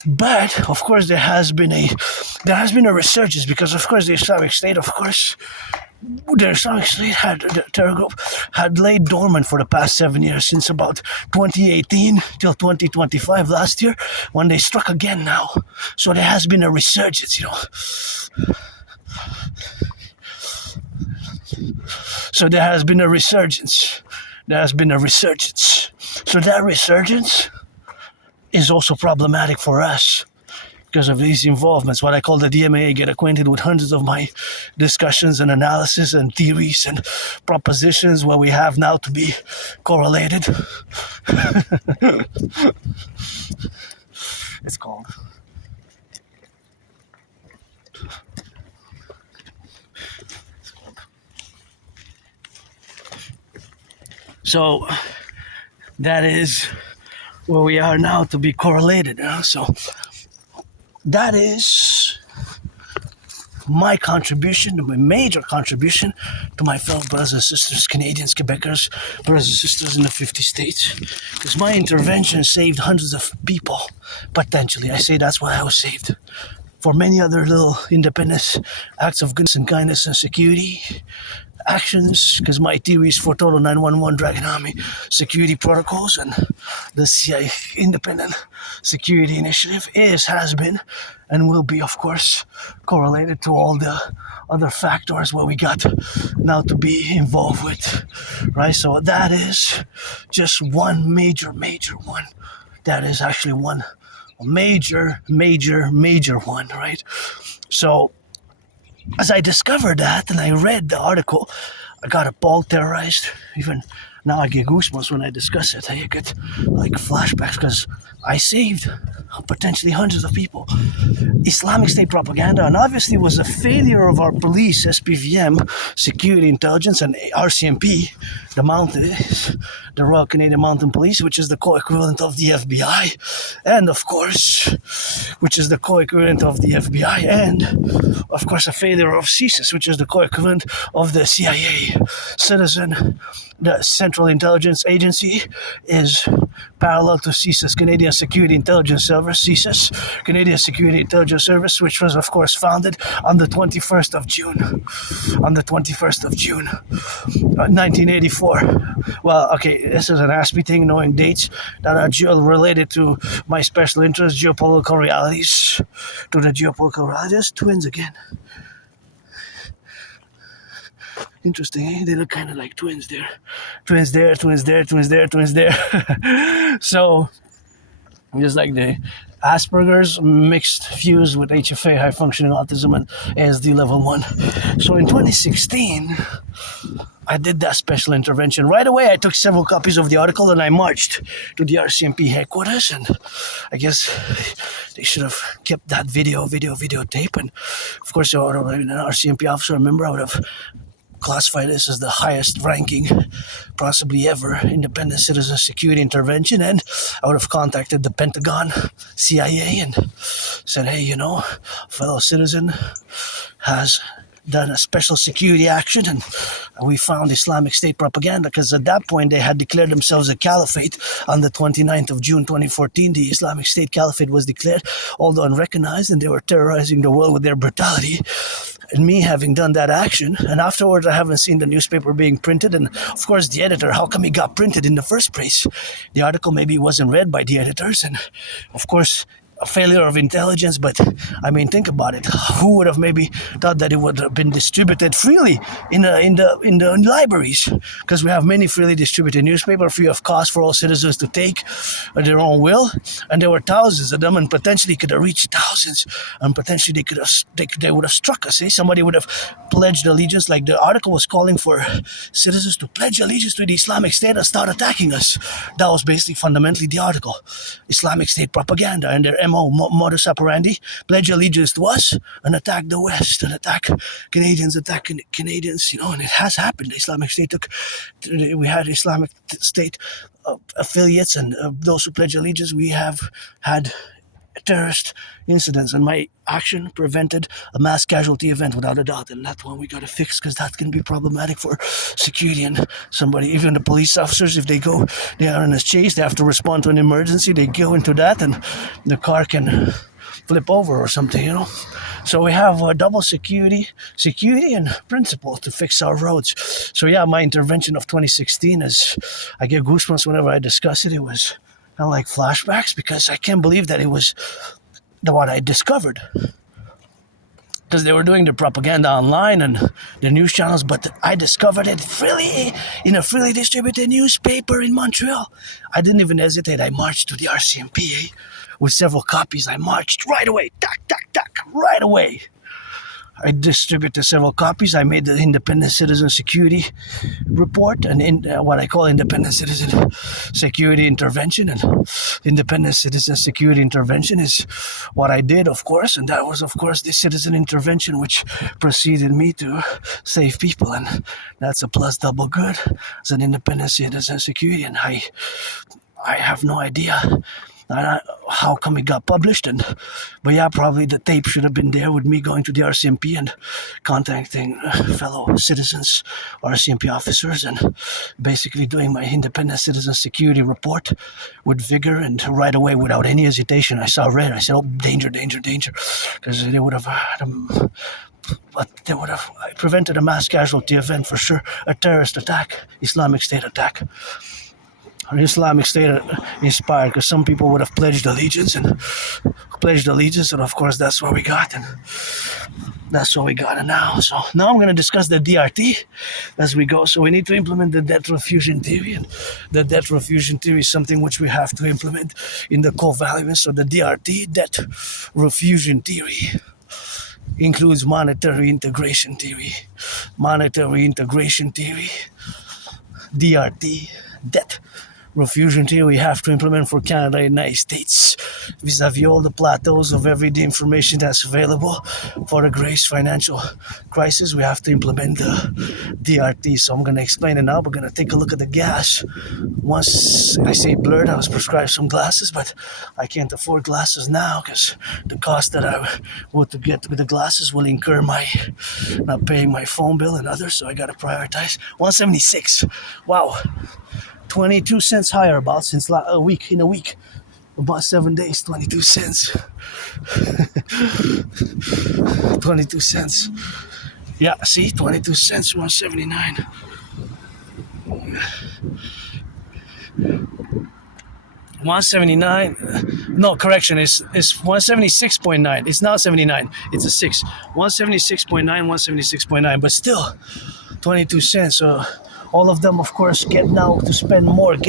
But, of course, there has been a resurgence, because, of course, the Islamic State, the Islamic State the terror group had laid dormant for the past 7 years, since about 2018 till 2025 last year, when they struck again now. So there has been a resurgence, So there has been a resurgence. So that resurgence is also problematic for us because of these involvements. What I call the DMA, get acquainted with hundreds of my discussions and analysis and theories and propositions where we have now to be correlated. It's called. So that is where we are now to be correlated. So that is my contribution, my major contribution to my fellow brothers and sisters, Canadians, Quebecers, brothers and sisters in the 50 states. Because my intervention saved hundreds of people, potentially. I say that's why I was saved. For many other little independent acts of goodness and kindness and security actions, because my theories for Total 911 Dragon Army security protocols and the CIA Independent Security Initiative has been, and will be, of course, correlated to all the other factors where we got now to be involved with, right? So that is just one major one. That is actually one major one, right? So as I discovered that and I read the article, I got appalled, terrorized. Even now I get goosebumps when I discuss it. I get like flashbacks because I saved potentially hundreds of people. Islamic State propaganda, and obviously was a failure of our police, SPVM, Security Intelligence, and RCMP, the Royal Canadian Mounted Police, which is the co-equivalent of the FBI, and of course, and of course a failure of CSIS, which is the co-equivalent of the CIA. The Central Intelligence Agency is parallel to CSIS, Canadian Security Intelligence Service, CSIS, Canadian Security Intelligence Service, which was, of course, founded on the 21st of June, 1984. Well, okay, this is an Aspie thing, knowing dates that are related to my special interest, geopolitical realities, twins again. Interesting, eh? They look kind of like twins there. Twins there. So, just like the Asperger's mixed fused with HFA, high functioning autism, and ASD level 1. So in 2016, I did that special intervention. Right away, I took several copies of the article and I marched to the RCMP headquarters, and I guess they should have kept that videotape. And of course, an RCMP officer member, I would have classify this as the highest ranking possibly ever independent citizen security intervention, and I would have contacted the Pentagon, CIA, and said, hey, fellow citizen has done a special security action, and we found Islamic State propaganda, because at that point they had declared themselves a caliphate. On the 29th of June 2014, the Islamic State Caliphate was declared, although unrecognized, and they were terrorizing the world with their brutality. And me having done that action, and afterwards I haven't seen the newspaper being printed, and of course the editor, how come it got printed in the first place? The article maybe wasn't read by the editors, and of course a failure of intelligence, but I mean, think about it. Who would have maybe thought that it would have been distributed freely in the libraries? Because we have many freely distributed newspapers, free of cost for all citizens to take at their own will, and there were thousands of them, and potentially could have reached thousands, and potentially they would have struck us. Somebody would have pledged allegiance, like the article was calling for citizens to pledge allegiance to the Islamic State and start attacking us. That was basically fundamentally the article. Islamic State propaganda and their modus operandi: pledge allegiance to us and attack the West and attack Canadians, and it has happened. The Islamic State we had Islamic State affiliates, and those who pledge allegiance, we have had terrorist incidents, and my action prevented a mass casualty event without a doubt, and that's one we got to fix, because that can be problematic for security. And somebody, even the police officers, if they are in a chase, they have to respond to an emergency, they go into that and the car can flip over or something. So we have double security and principle to fix our roads. So yeah, my intervention of 2016 is, I get goosebumps whenever I discuss it. It was kind of like flashbacks, because I can't believe that it was what I discovered. Because they were doing the propaganda online and the news channels, but I discovered it freely in a freely distributed newspaper in Montreal. I didn't even hesitate. I marched to the RCMP with several copies. I marched right away, right away. I distributed several copies. I made the Independent Citizen Security Report, and what I call Independent Citizen Security Intervention. And Independent Citizen Security Intervention is what I did, of course, and that was, of course, the citizen intervention which preceded me to save people, and that's a plus double good as an Independent Citizen Security. And I have no idea how come it got published, but yeah, probably the tape should have been there with me going to the RCMP and contacting fellow citizens, RCMP officers, and basically doing my Independent Citizen Security Report with vigor, and right away, without any hesitation. I saw red. I said, "Oh, danger, danger, danger," because they would have prevented a mass casualty event for sure, a terrorist attack, Islamic State attack. Islamic State inspired, because some people would have pledged allegiance, and of course that's what we got, and now. So now I'm going to discuss the DRT as we go. So we need to implement the debt refusion theory, and the debt refusion theory is something which we have to implement in the covalence. So the DRT, debt refusion theory, includes monetary integration theory, DRT, debt refusion theory we have to implement for Canada and United States vis-a-vis all the plateaus of everyday information that's available for the great financial crisis. We have to implement the DRT. So I'm going to explain it now. We're going to take a look at the gas. Once I say blurred, I was prescribed some glasses, but I can't afford glasses now, because the cost that I want to get with the glasses will incur my not paying my phone bill and others, so I got to prioritize. 176. Wow. 22 cents higher about since a week, about 7 days, 22 cents. 22 cents. Yeah, see, 22 cents, 179. 179. No, correction, it's 176.9. It's now 79. It's a 6. 176.9, 176.9, but still 22 cents. So all of them, of course, get now to spend more on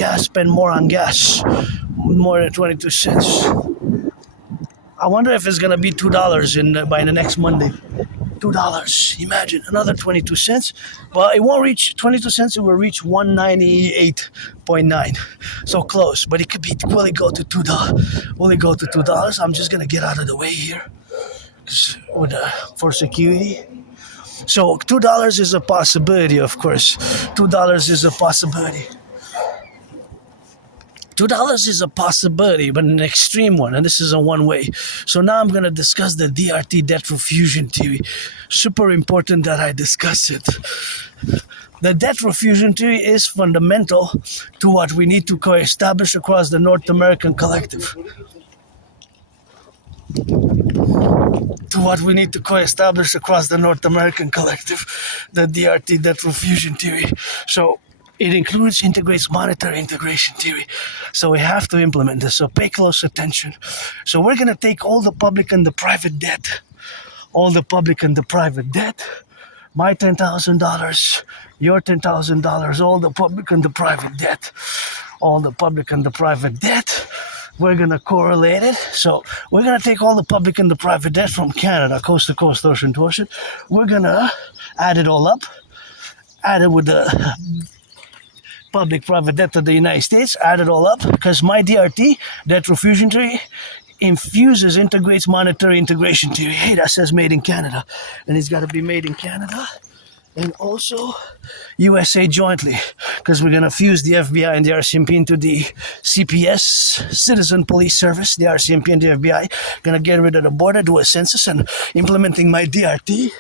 gas, more than 22 cents. I wonder if it's going to be $2 by the next Monday. $2. Imagine, another 22 cents. Well, it won't reach 22 cents. It will reach 198.9. So close, but it could be, will it go to $2? Will it go to $2? I'm just going to get out of the way here for security. So $2 is a possibility, of course. $2 is a possibility. $2 is a possibility, but an extreme one, and this is a one-way. So now I'm going to discuss the DRT, debt refusion theory. Super important that I discuss it. The debt refusion theory is fundamental to what we need to establish across the North American collective. The DRT, debt refusion theory. So It integrates monetary integration theory. So we have to implement this. So pay close attention. So we're going to take all the public and the private debt. All the public and the private debt. My $10,000, your $10,000, all the public and the private debt. All the public and the private debt. We're going to correlate it. So we're going to take all the public and the private debt from Canada, coast to coast, ocean to ocean. We're going to add it all up. Add it with the public-private debt of the United States, add it all up, because my DRT, debt refusion theory, integrates monetary integration theory. Hey, that says made in Canada. And it's got to be made in Canada and also USA jointly, because we're going to fuse the FBI and the RCMP into the CPS, Citizen Police Service, the RCMP and the FBI. Going to get rid of the border, do a census, and implementing my DRT.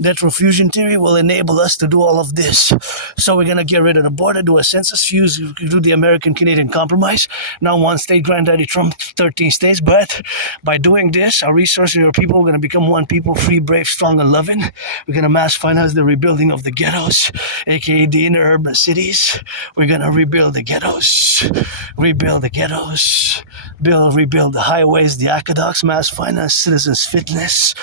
Debt refusion theory will enable us to do all of this. So we're going to get rid of the border, do a census, fuse, do the American-Canadian compromise. Now one state, granddaddy Trump, 13 states. But by doing this, our resources, our people are going to become one people, free, brave, strong, and loving. We're going to mass finance the rebuilding of the ghettos, aka the inner urban cities. We're going to rebuild the ghettos, rebuild the highways, the aqueducts, mass finance citizens' fitness,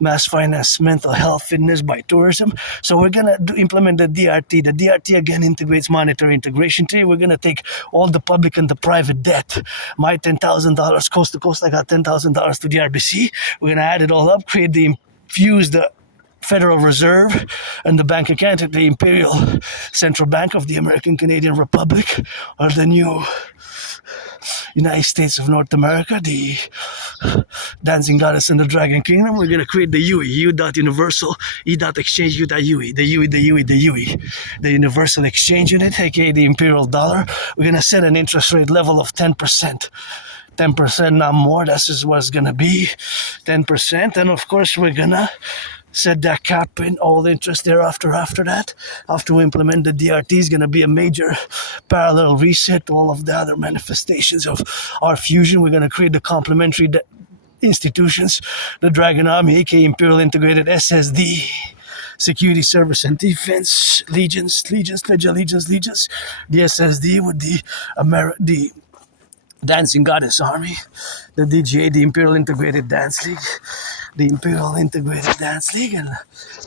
mass finance mental health, fitness by tourism. So we're going to implement the DRT. The DRT again integrates monetary integration theory. We're going to take all the public and the private debt. My $10,000 coast to coast, I got $10,000 to the RBC. We're going to add it all up, fuse the Federal Reserve and the Bank of Canada, the Imperial Central Bank of the American Canadian Republic, or the new United States of North America, the Dancing Goddess and the Dragon Kingdom. We're going to create the UE, U.Universal, E.Exchange, U.UE, the UE, the Universal Exchange Unit, aka the Imperial Dollar. We're going to set an interest rate level of 10%. 10%, not more. That's just what it's going to be. 10%. And of course, we're going to set that cap in all interest thereafter. After that, after we implement the DRT, is going to be a major parallel reset to all of the other manifestations of our fusion. We're going to create the complementary institutions, the Dragon Army, aka Imperial Integrated SSD, Security Service and Defense, Legions, Pledge Allegiance, the SSD with the Dancing Goddess Army, the DGA, the Imperial Integrated Dance League, and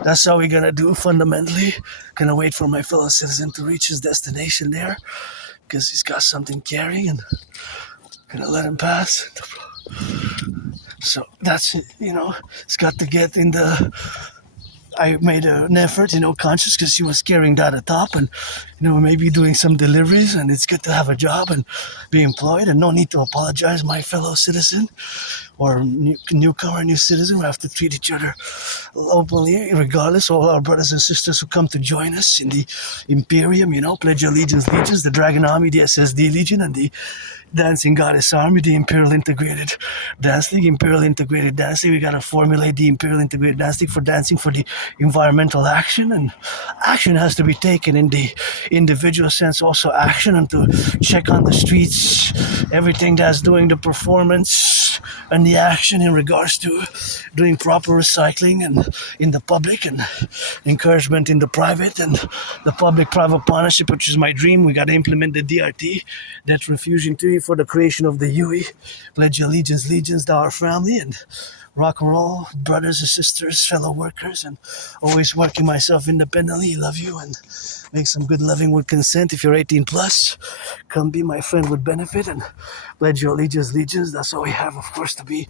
that's how we're gonna do fundamentally. Gonna wait for my fellow citizen to reach his destination there, because he's got something carrying, and gonna let him pass. So that's it, it's got to get in the. I made an effort, conscious, because he was carrying that atop, and maybe doing some deliveries, and it's good to have a job and be employed, and no need to apologize, my fellow citizen or newcomer, new citizen. We have to treat each other openly, regardless. All our brothers and sisters who come to join us in the Imperium, Pledge Allegiance, the Dragon Army, the SSD Legion, and the Dancing Goddess Army, the Imperial Integrated Dance League. We got to formulate the Imperial Integrated Dance League for dancing for the environmental action, and action has to be taken in the individual sense, also action, and to check on the streets, everything that's doing the performance and the action in regards to doing proper recycling and in the public, and encouragement in the private, and the public-private partnership, which is my dream. We got to implement the DRT, debt refusion theory, for the creation of the UE, Pledge Allegiance to our family, and rock and roll, brothers and sisters, fellow workers, and always working myself independently. Love you, and make some good living with consent. If you're 18 plus, come be my friend with benefit, and pledge your allegiance. That's all we have, of course, to be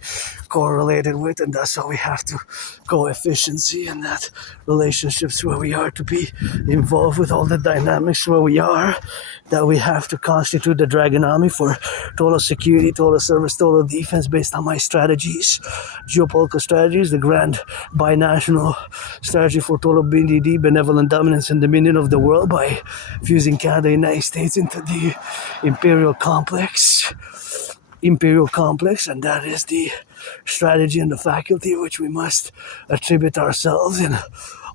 correlated with, and that's all we have to co-efficiency, and that relationships where we are to be involved with all the dynamics where we are, that we have to constitute the Dragon Army for total security, total service, total defense based on my strategies, geopolitical strategies, the grand binational strategy for total BDD, benevolent dominance and dominion of the world, by fusing Canada and the United States into the imperial complex, and that is the strategy and the faculty which we must attribute ourselves in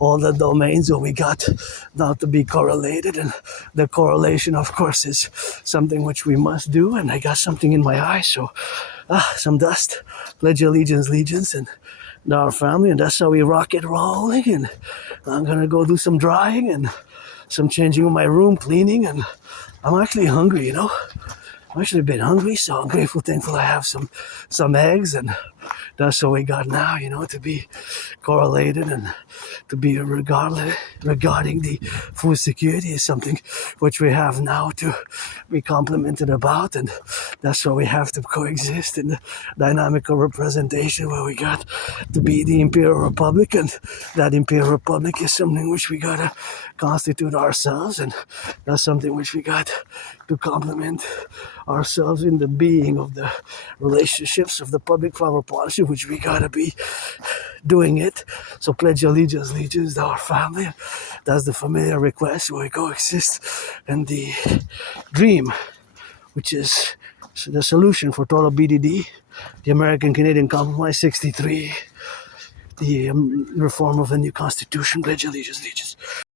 all the domains that we got now to be correlated, and the correlation, of course, is something which we must do. And I got something in my eye, so some dust, pledge allegiance, and our family, and that's how we rock it rolling. And I'm gonna go do some drying and some changing of my room, cleaning, and I'm actually hungry, you know. I'm actually a bit hungry, so I'm grateful, thankful I have some eggs, and that's what we got now, you know, to be correlated and to be regarding the food security is something which we have now to be complimented about, and that's why we have to coexist in the dynamical representation where we got to be the Imperial Republic, and that Imperial Republic is something which we gotta constitute ourselves, and that's something which we got to complement ourselves in the being of the relationships of the public-private partnership, which we gotta be doing it. So pledge allegiance to our family. That's the familiar request where we coexist, and the dream, which is the solution for total BDD, the American Canadian Compromise 63, the reform of a new constitution. Pledge allegiance.